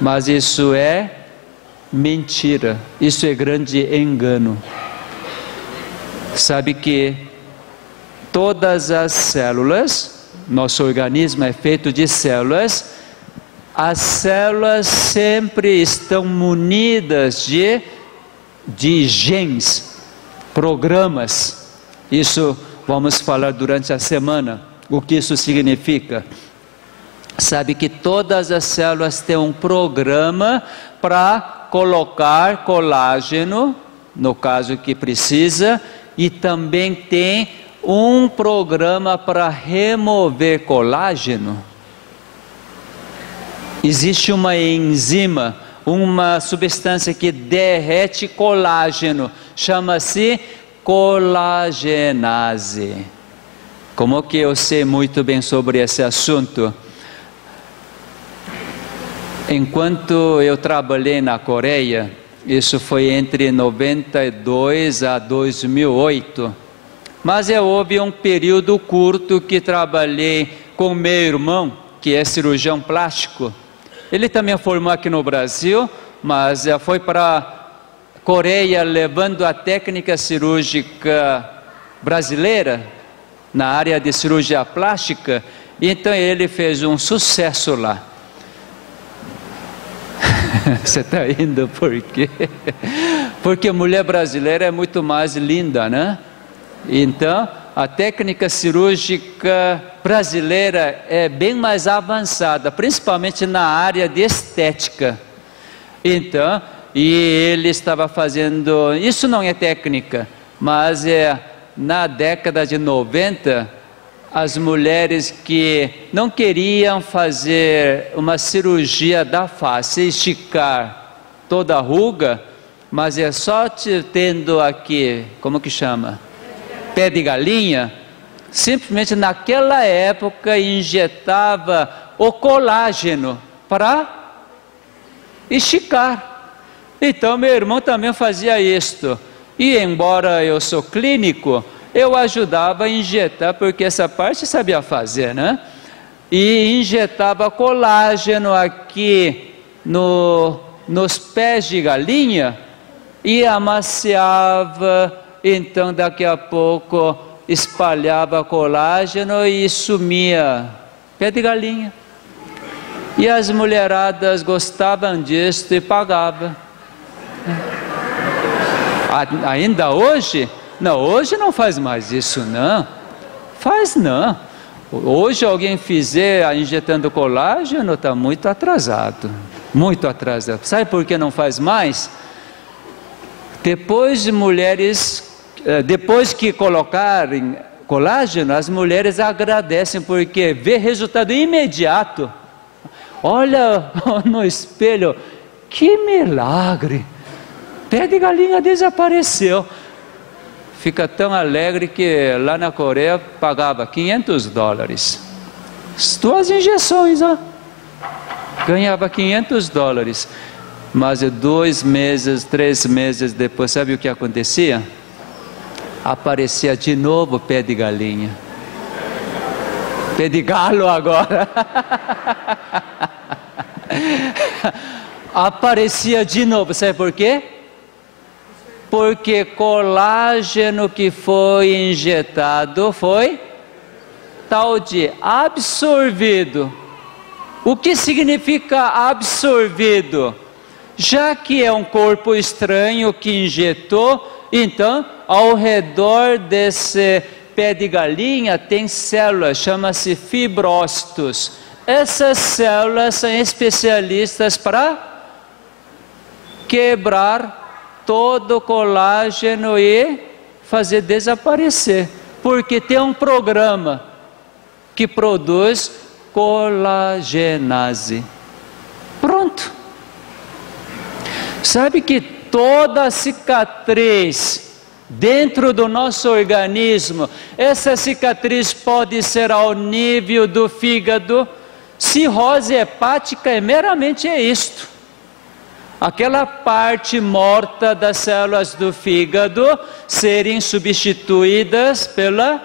Mas isso é mentira, isso é grande engano. Sabe que todas as células, nosso organismo é feito de células, as células sempre estão munidas de genes, programas. Isso vamos falar durante a semana, o que isso significa. Sabe que todas as células têm um programa para colocar colágeno, no caso que precisa, e também tem um programa para remover colágeno. Existe uma enzima, uma substância que derrete colágeno, chama-se colagenase. Como que eu sei muito bem sobre esse assunto? Enquanto eu trabalhei na Coreia, isso foi entre 92 a 2008, mas houve um período curto que trabalhei com meu irmão, que é cirurgião plástico. Ele também formou aqui no Brasil, mas foi para a Coreia levando a técnica cirúrgica brasileira, na área de cirurgia plástica, então ele fez um sucesso lá. Você está indo por quê? Porque a mulher brasileira é muito mais linda, né? Então, a técnica cirúrgica brasileira é bem mais avançada, principalmente na área de estética. Então, e ele estava fazendo, isso não é técnica, mas na década de 90, as mulheres que não queriam fazer uma cirurgia da face, esticar toda a ruga, mas é só tendo aqui, como que chama? Pé de galinha, simplesmente naquela época injetava o colágeno para esticar. Então meu irmão também fazia isto, e embora eu sou clínico, eu ajudava a injetar, porque essa parte sabia fazer, né? E injetava colágeno aqui nos pés de galinha e amaciava, então daqui a pouco espalhava colágeno e sumia, pé de galinha. E as mulheradas gostavam disso e pagavam. Ainda hoje? Não, hoje não faz mais isso, não. Faz não. Hoje alguém fizer injetando colágeno, está muito atrasado. Muito atrasado. Sabe por que não faz mais? Depois que colocarem colágeno, as mulheres agradecem, porque vê resultado imediato. Olha no espelho, que milagre. Pé de galinha desapareceu. Fica tão alegre que lá na Coreia pagava $500. 2 injeções, ó. Ganhava $500. Mas 2 meses, 3 meses depois, sabe o que acontecia? Aparecia de novo pé de galinha. Pé de galo agora. Aparecia de novo, sabe por quê? Porque colágeno que foi injetado foi tal de absorvido. O que significa absorvido? Já que é um corpo estranho que injetou, então ao redor desse pé de galinha tem células, chama-se fibrócitos. Essas células são especialistas para quebrar todo o colágeno e fazer desaparecer, porque tem um programa que produz colagenase. Pronto. Sabe que toda cicatriz dentro do nosso organismo, essa cicatriz pode ser ao nível do fígado. Cirrose hepática é meramente isto. Aquela parte morta das células do fígado serem substituídas pela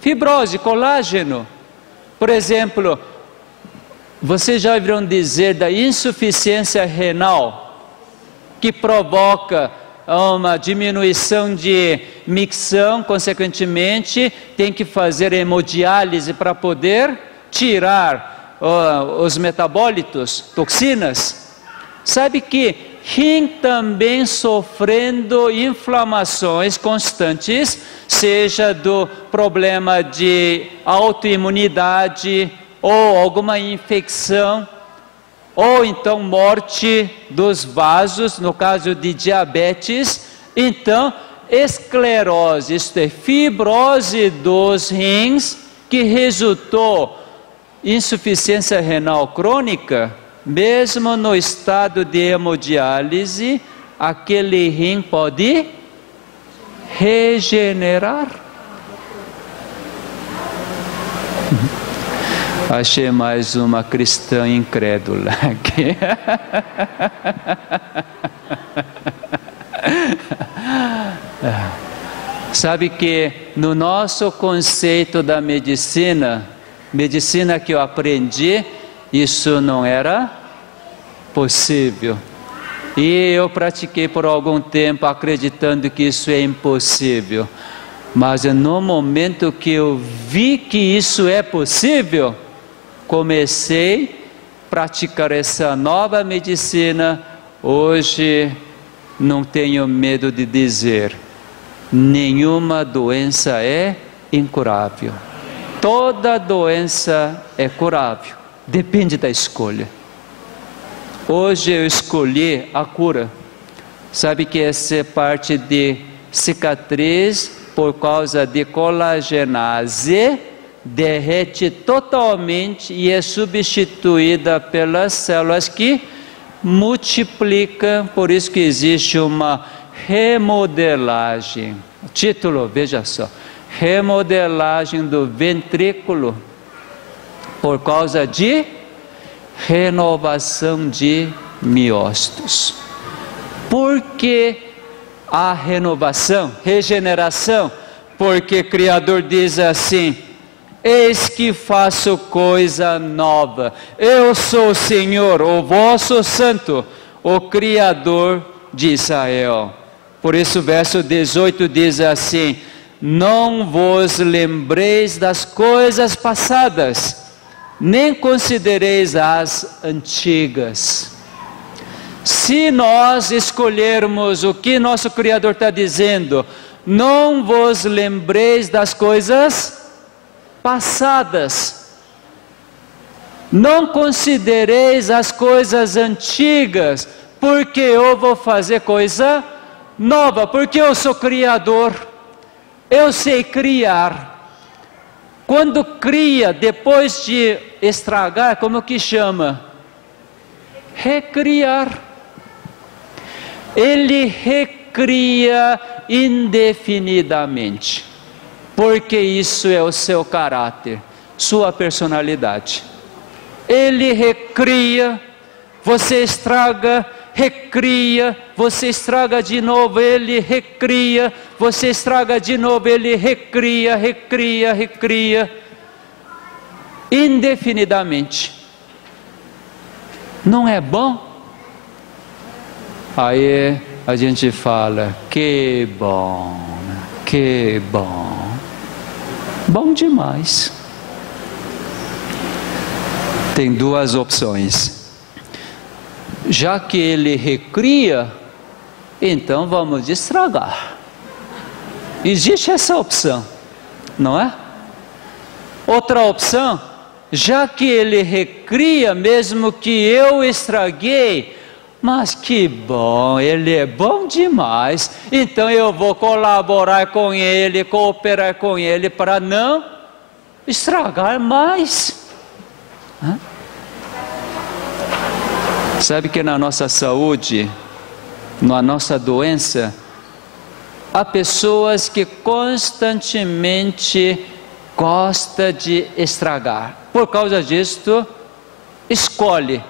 fibrose, colágeno. Por exemplo, vocês já ouviram dizer da insuficiência renal, que provoca uma diminuição de micção, consequentemente tem que fazer hemodiálise para poder tirar os metabólitos, toxinas. Sabe que rim também sofrendo inflamações constantes, seja do problema de autoimunidade ou alguma infecção, ou então morte dos vasos, no caso de diabetes. Então, esclerose, isto é, fibrose dos rins, que resultou em insuficiência renal crônica, mesmo no estado de hemodiálise, aquele rim pode regenerar. Achei mais uma cristã incrédula aqui. Sabe que no nosso conceito da medicina que eu aprendi, isso não era possível. E eu pratiquei por algum tempo acreditando que isso é impossível. Mas no momento que eu vi que isso é possível, comecei a praticar essa nova medicina. Hoje não tenho medo de dizer, nenhuma doença é incurável. Toda doença é curável, depende da escolha. Hoje eu escolhi a cura. Sabe que essa é parte de cicatriz por causa de colagenase, derrete totalmente e é substituída pelas células que multiplicam. Por isso que existe uma remodelagem. O título, veja só, remodelagem do ventrículo por causa de renovação de miócitos. Por que a renovação, regeneração? Porque o Criador diz assim: eis que faço coisa nova, eu sou o Senhor, o vosso Santo, o Criador de Israel. Por isso o verso 18 diz assim: não vos lembreis das coisas passadas, nem considereis as antigas. Se nós escolhermos o que nosso Criador está dizendo, não vos lembreis das coisas passadas, não considereis as coisas antigas, porque eu vou fazer coisa nova, porque eu sou Criador, eu sei criar. Quando cria, depois de estragar, como que chama? Recriar. Ele recria indefinidamente, porque isso é o seu caráter, sua personalidade. Ele recria, você estraga, recria, você estraga de novo, ele recria, você estraga de novo, ele recria, indefinidamente. Não é bom? Aí a gente fala, que bom, bom demais. Tem duas opções. Já que ele recria, então vamos estragar. Existe essa opção, não é? Outra opção, já que ele recria, mesmo que eu estraguei, mas que bom, ele é bom demais, então eu vou colaborar com ele, cooperar com ele para não estragar mais. Sabe que na nossa saúde, na nossa doença, há pessoas que constantemente gostam de estragar. Por causa disso, escolhe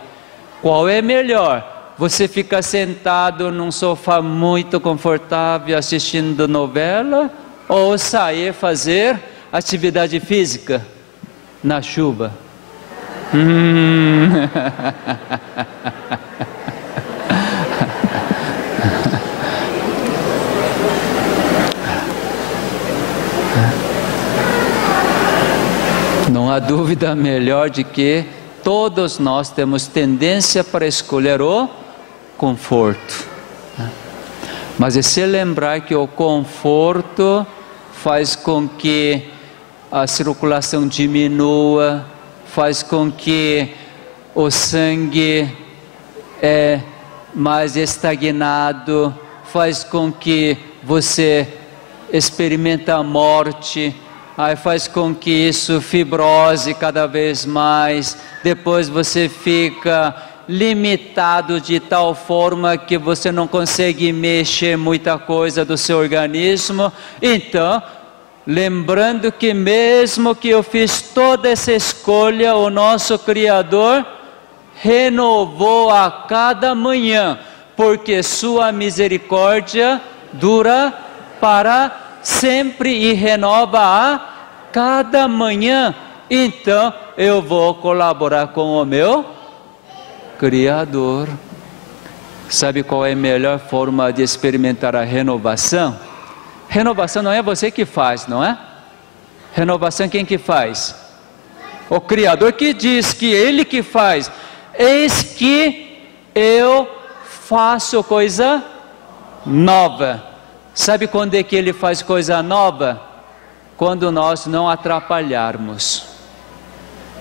qual é melhor. Você fica sentado num sofá muito confortável assistindo novela ou sair fazer atividade física na chuva? Não há dúvida melhor de que todos nós temos tendência para escolher o conforto. Mas é se lembrar que o conforto faz com que a circulação diminua, faz com que o sangue é mais estagnado, faz com que você experimente a morte, aí faz com que isso fibrose cada vez mais, depois você fica limitado de tal forma que você não consegue mexer muita coisa do seu organismo. Então, lembrando que mesmo que eu fiz toda essa escolha, o nosso Criador renovou a cada manhã, porque sua misericórdia dura para sempre e renova a cada manhã. Então eu vou colaborar com o meu Criador. Sabe qual é a melhor forma de experimentar a renovação? Renovação não é você que faz, não é? Renovação quem que faz? O Criador que diz que Ele que faz. Eis que eu faço coisa nova. Sabe quando é que Ele faz coisa nova? Quando nós não atrapalharmos.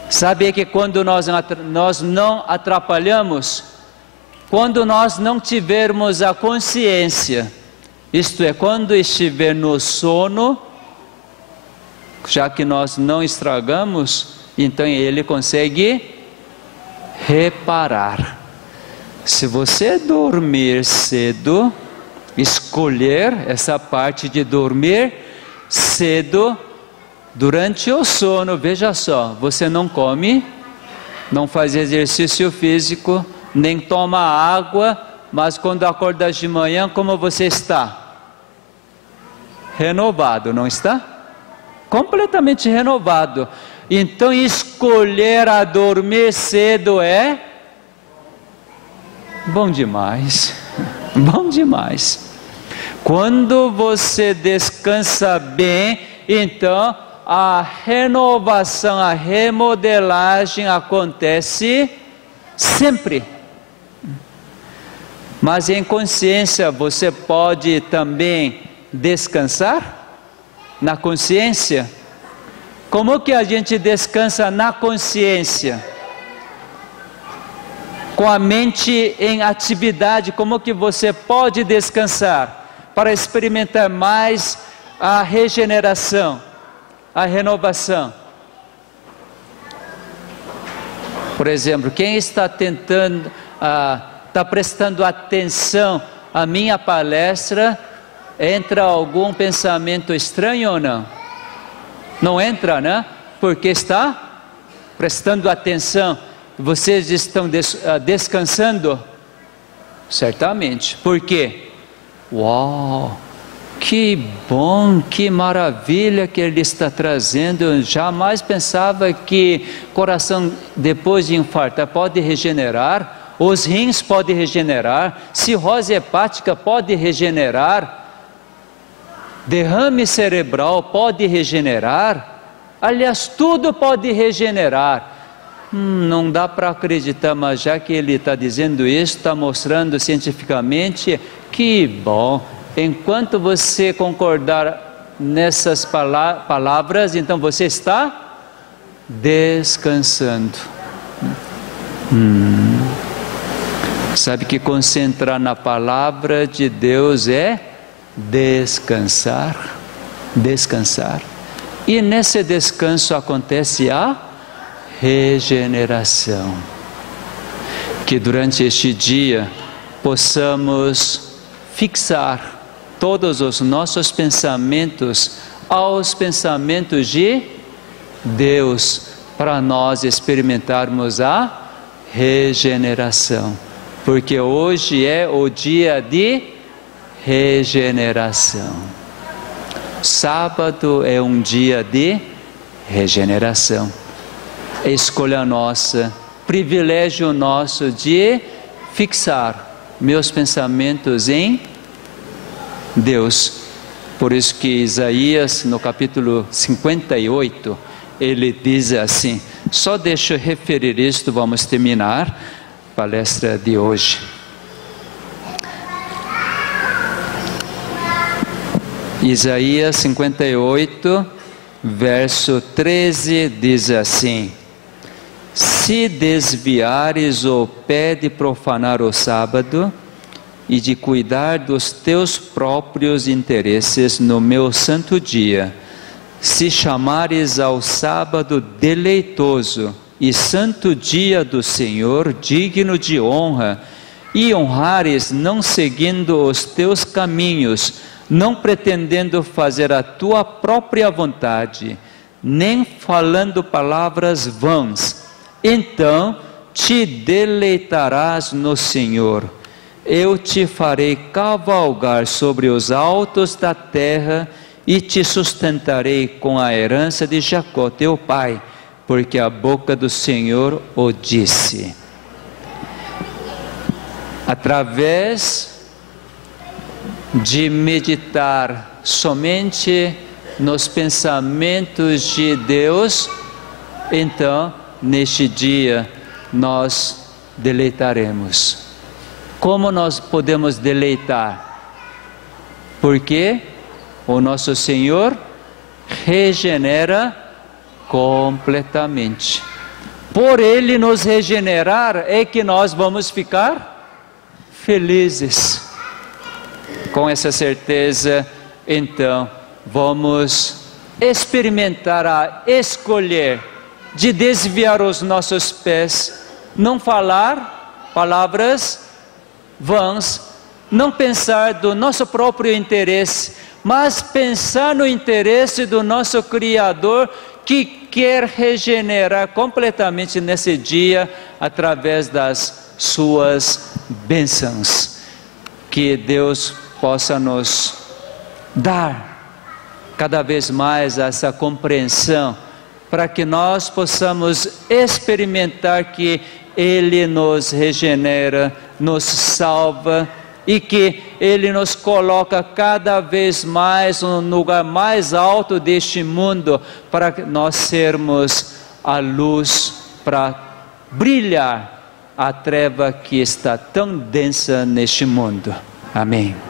Sabe que quando nós não atrapalhamos? Quando nós não tivermos a consciência, isto é, quando estiver no sono, já que nós não estragamos, então Ele consegue reparar. Se você dormir cedo, escolher essa parte de dormir cedo, durante o sono, veja só, você não come, não faz exercício físico, nem toma água, mas quando acorda de manhã, como você está? Renovado, não está? Completamente renovado. Então escolher a dormir cedo é bom demais, bom demais. Quando você descansa bem, então a renovação, a remodelagem acontece sempre. Mas em consciência você pode também descansar na consciência. Como que a gente descansa na consciência? Com a mente em atividade, como que você pode descansar para experimentar mais a regeneração, a renovação? Por exemplo, quem está tentando, está prestando atenção à minha palestra, entra algum pensamento estranho ou não? Não entra, né? Porque está prestando atenção. Vocês estão descansando? Certamente. Por quê? Uau! Que bom, que maravilha que Ele está trazendo. Eu jamais pensava que coração depois de infartar pode regenerar, os rins podem regenerar, cirrose hepática pode regenerar, derrame cerebral pode regenerar, aliás, tudo pode regenerar. Não dá para acreditar, mas já que Ele está dizendo isso, está mostrando cientificamente, que bom. Enquanto você concordar nessas palavras, então você está descansando. Sabe que concentrar na palavra de Deus é descansar, descansar. E nesse descanso acontece a regeneração. que durante este dia possamos fixar todos os nossos pensamentos aos pensamentos de Deus, para nós experimentarmos a regeneração, porque hoje é o dia de regeneração. Sábado é um dia de regeneração. Escolha nossa, privilégio nosso de fixar meus pensamentos em Deus. Por isso que Isaías, no capítulo 58, ele diz assim, só deixa eu referir isto, vamos terminar a palestra de hoje. Isaías 58, verso 13, diz assim: se desviares o pé de profanar o sábado e de cuidar dos teus próprios interesses no meu santo dia, se chamares ao sábado deleitoso e santo dia do Senhor, digno de honra, e honrares não seguindo os teus caminhos, não pretendendo fazer a tua própria vontade, nem falando palavras vãs, então te deleitarás no Senhor. Eu te farei cavalgar sobre os altos da terra e te sustentarei com a herança de Jacó, teu pai, porque a boca do Senhor o disse. Através de meditar somente nos pensamentos de Deus, então, neste dia, nós deleitaremos. Como nós podemos deleitar? Porque o nosso Senhor regenera completamente. Por Ele nos regenerar é que nós vamos ficar felizes. Com essa certeza, então, vamos experimentar a escolher de desviar os nossos pés, não falar palavras vãs, não pensar do nosso próprio interesse, mas pensar no interesse do nosso Criador, que quer regenerar completamente nesse dia, através das suas bênçãos. Que Deus possa nos dar cada vez mais essa compreensão, para que nós possamos experimentar que Ele nos regenera, nos salva, e que Ele nos coloca cada vez mais no lugar mais alto deste mundo, para nós sermos a luz, para brilhar a treva que está tão densa neste mundo. Amém.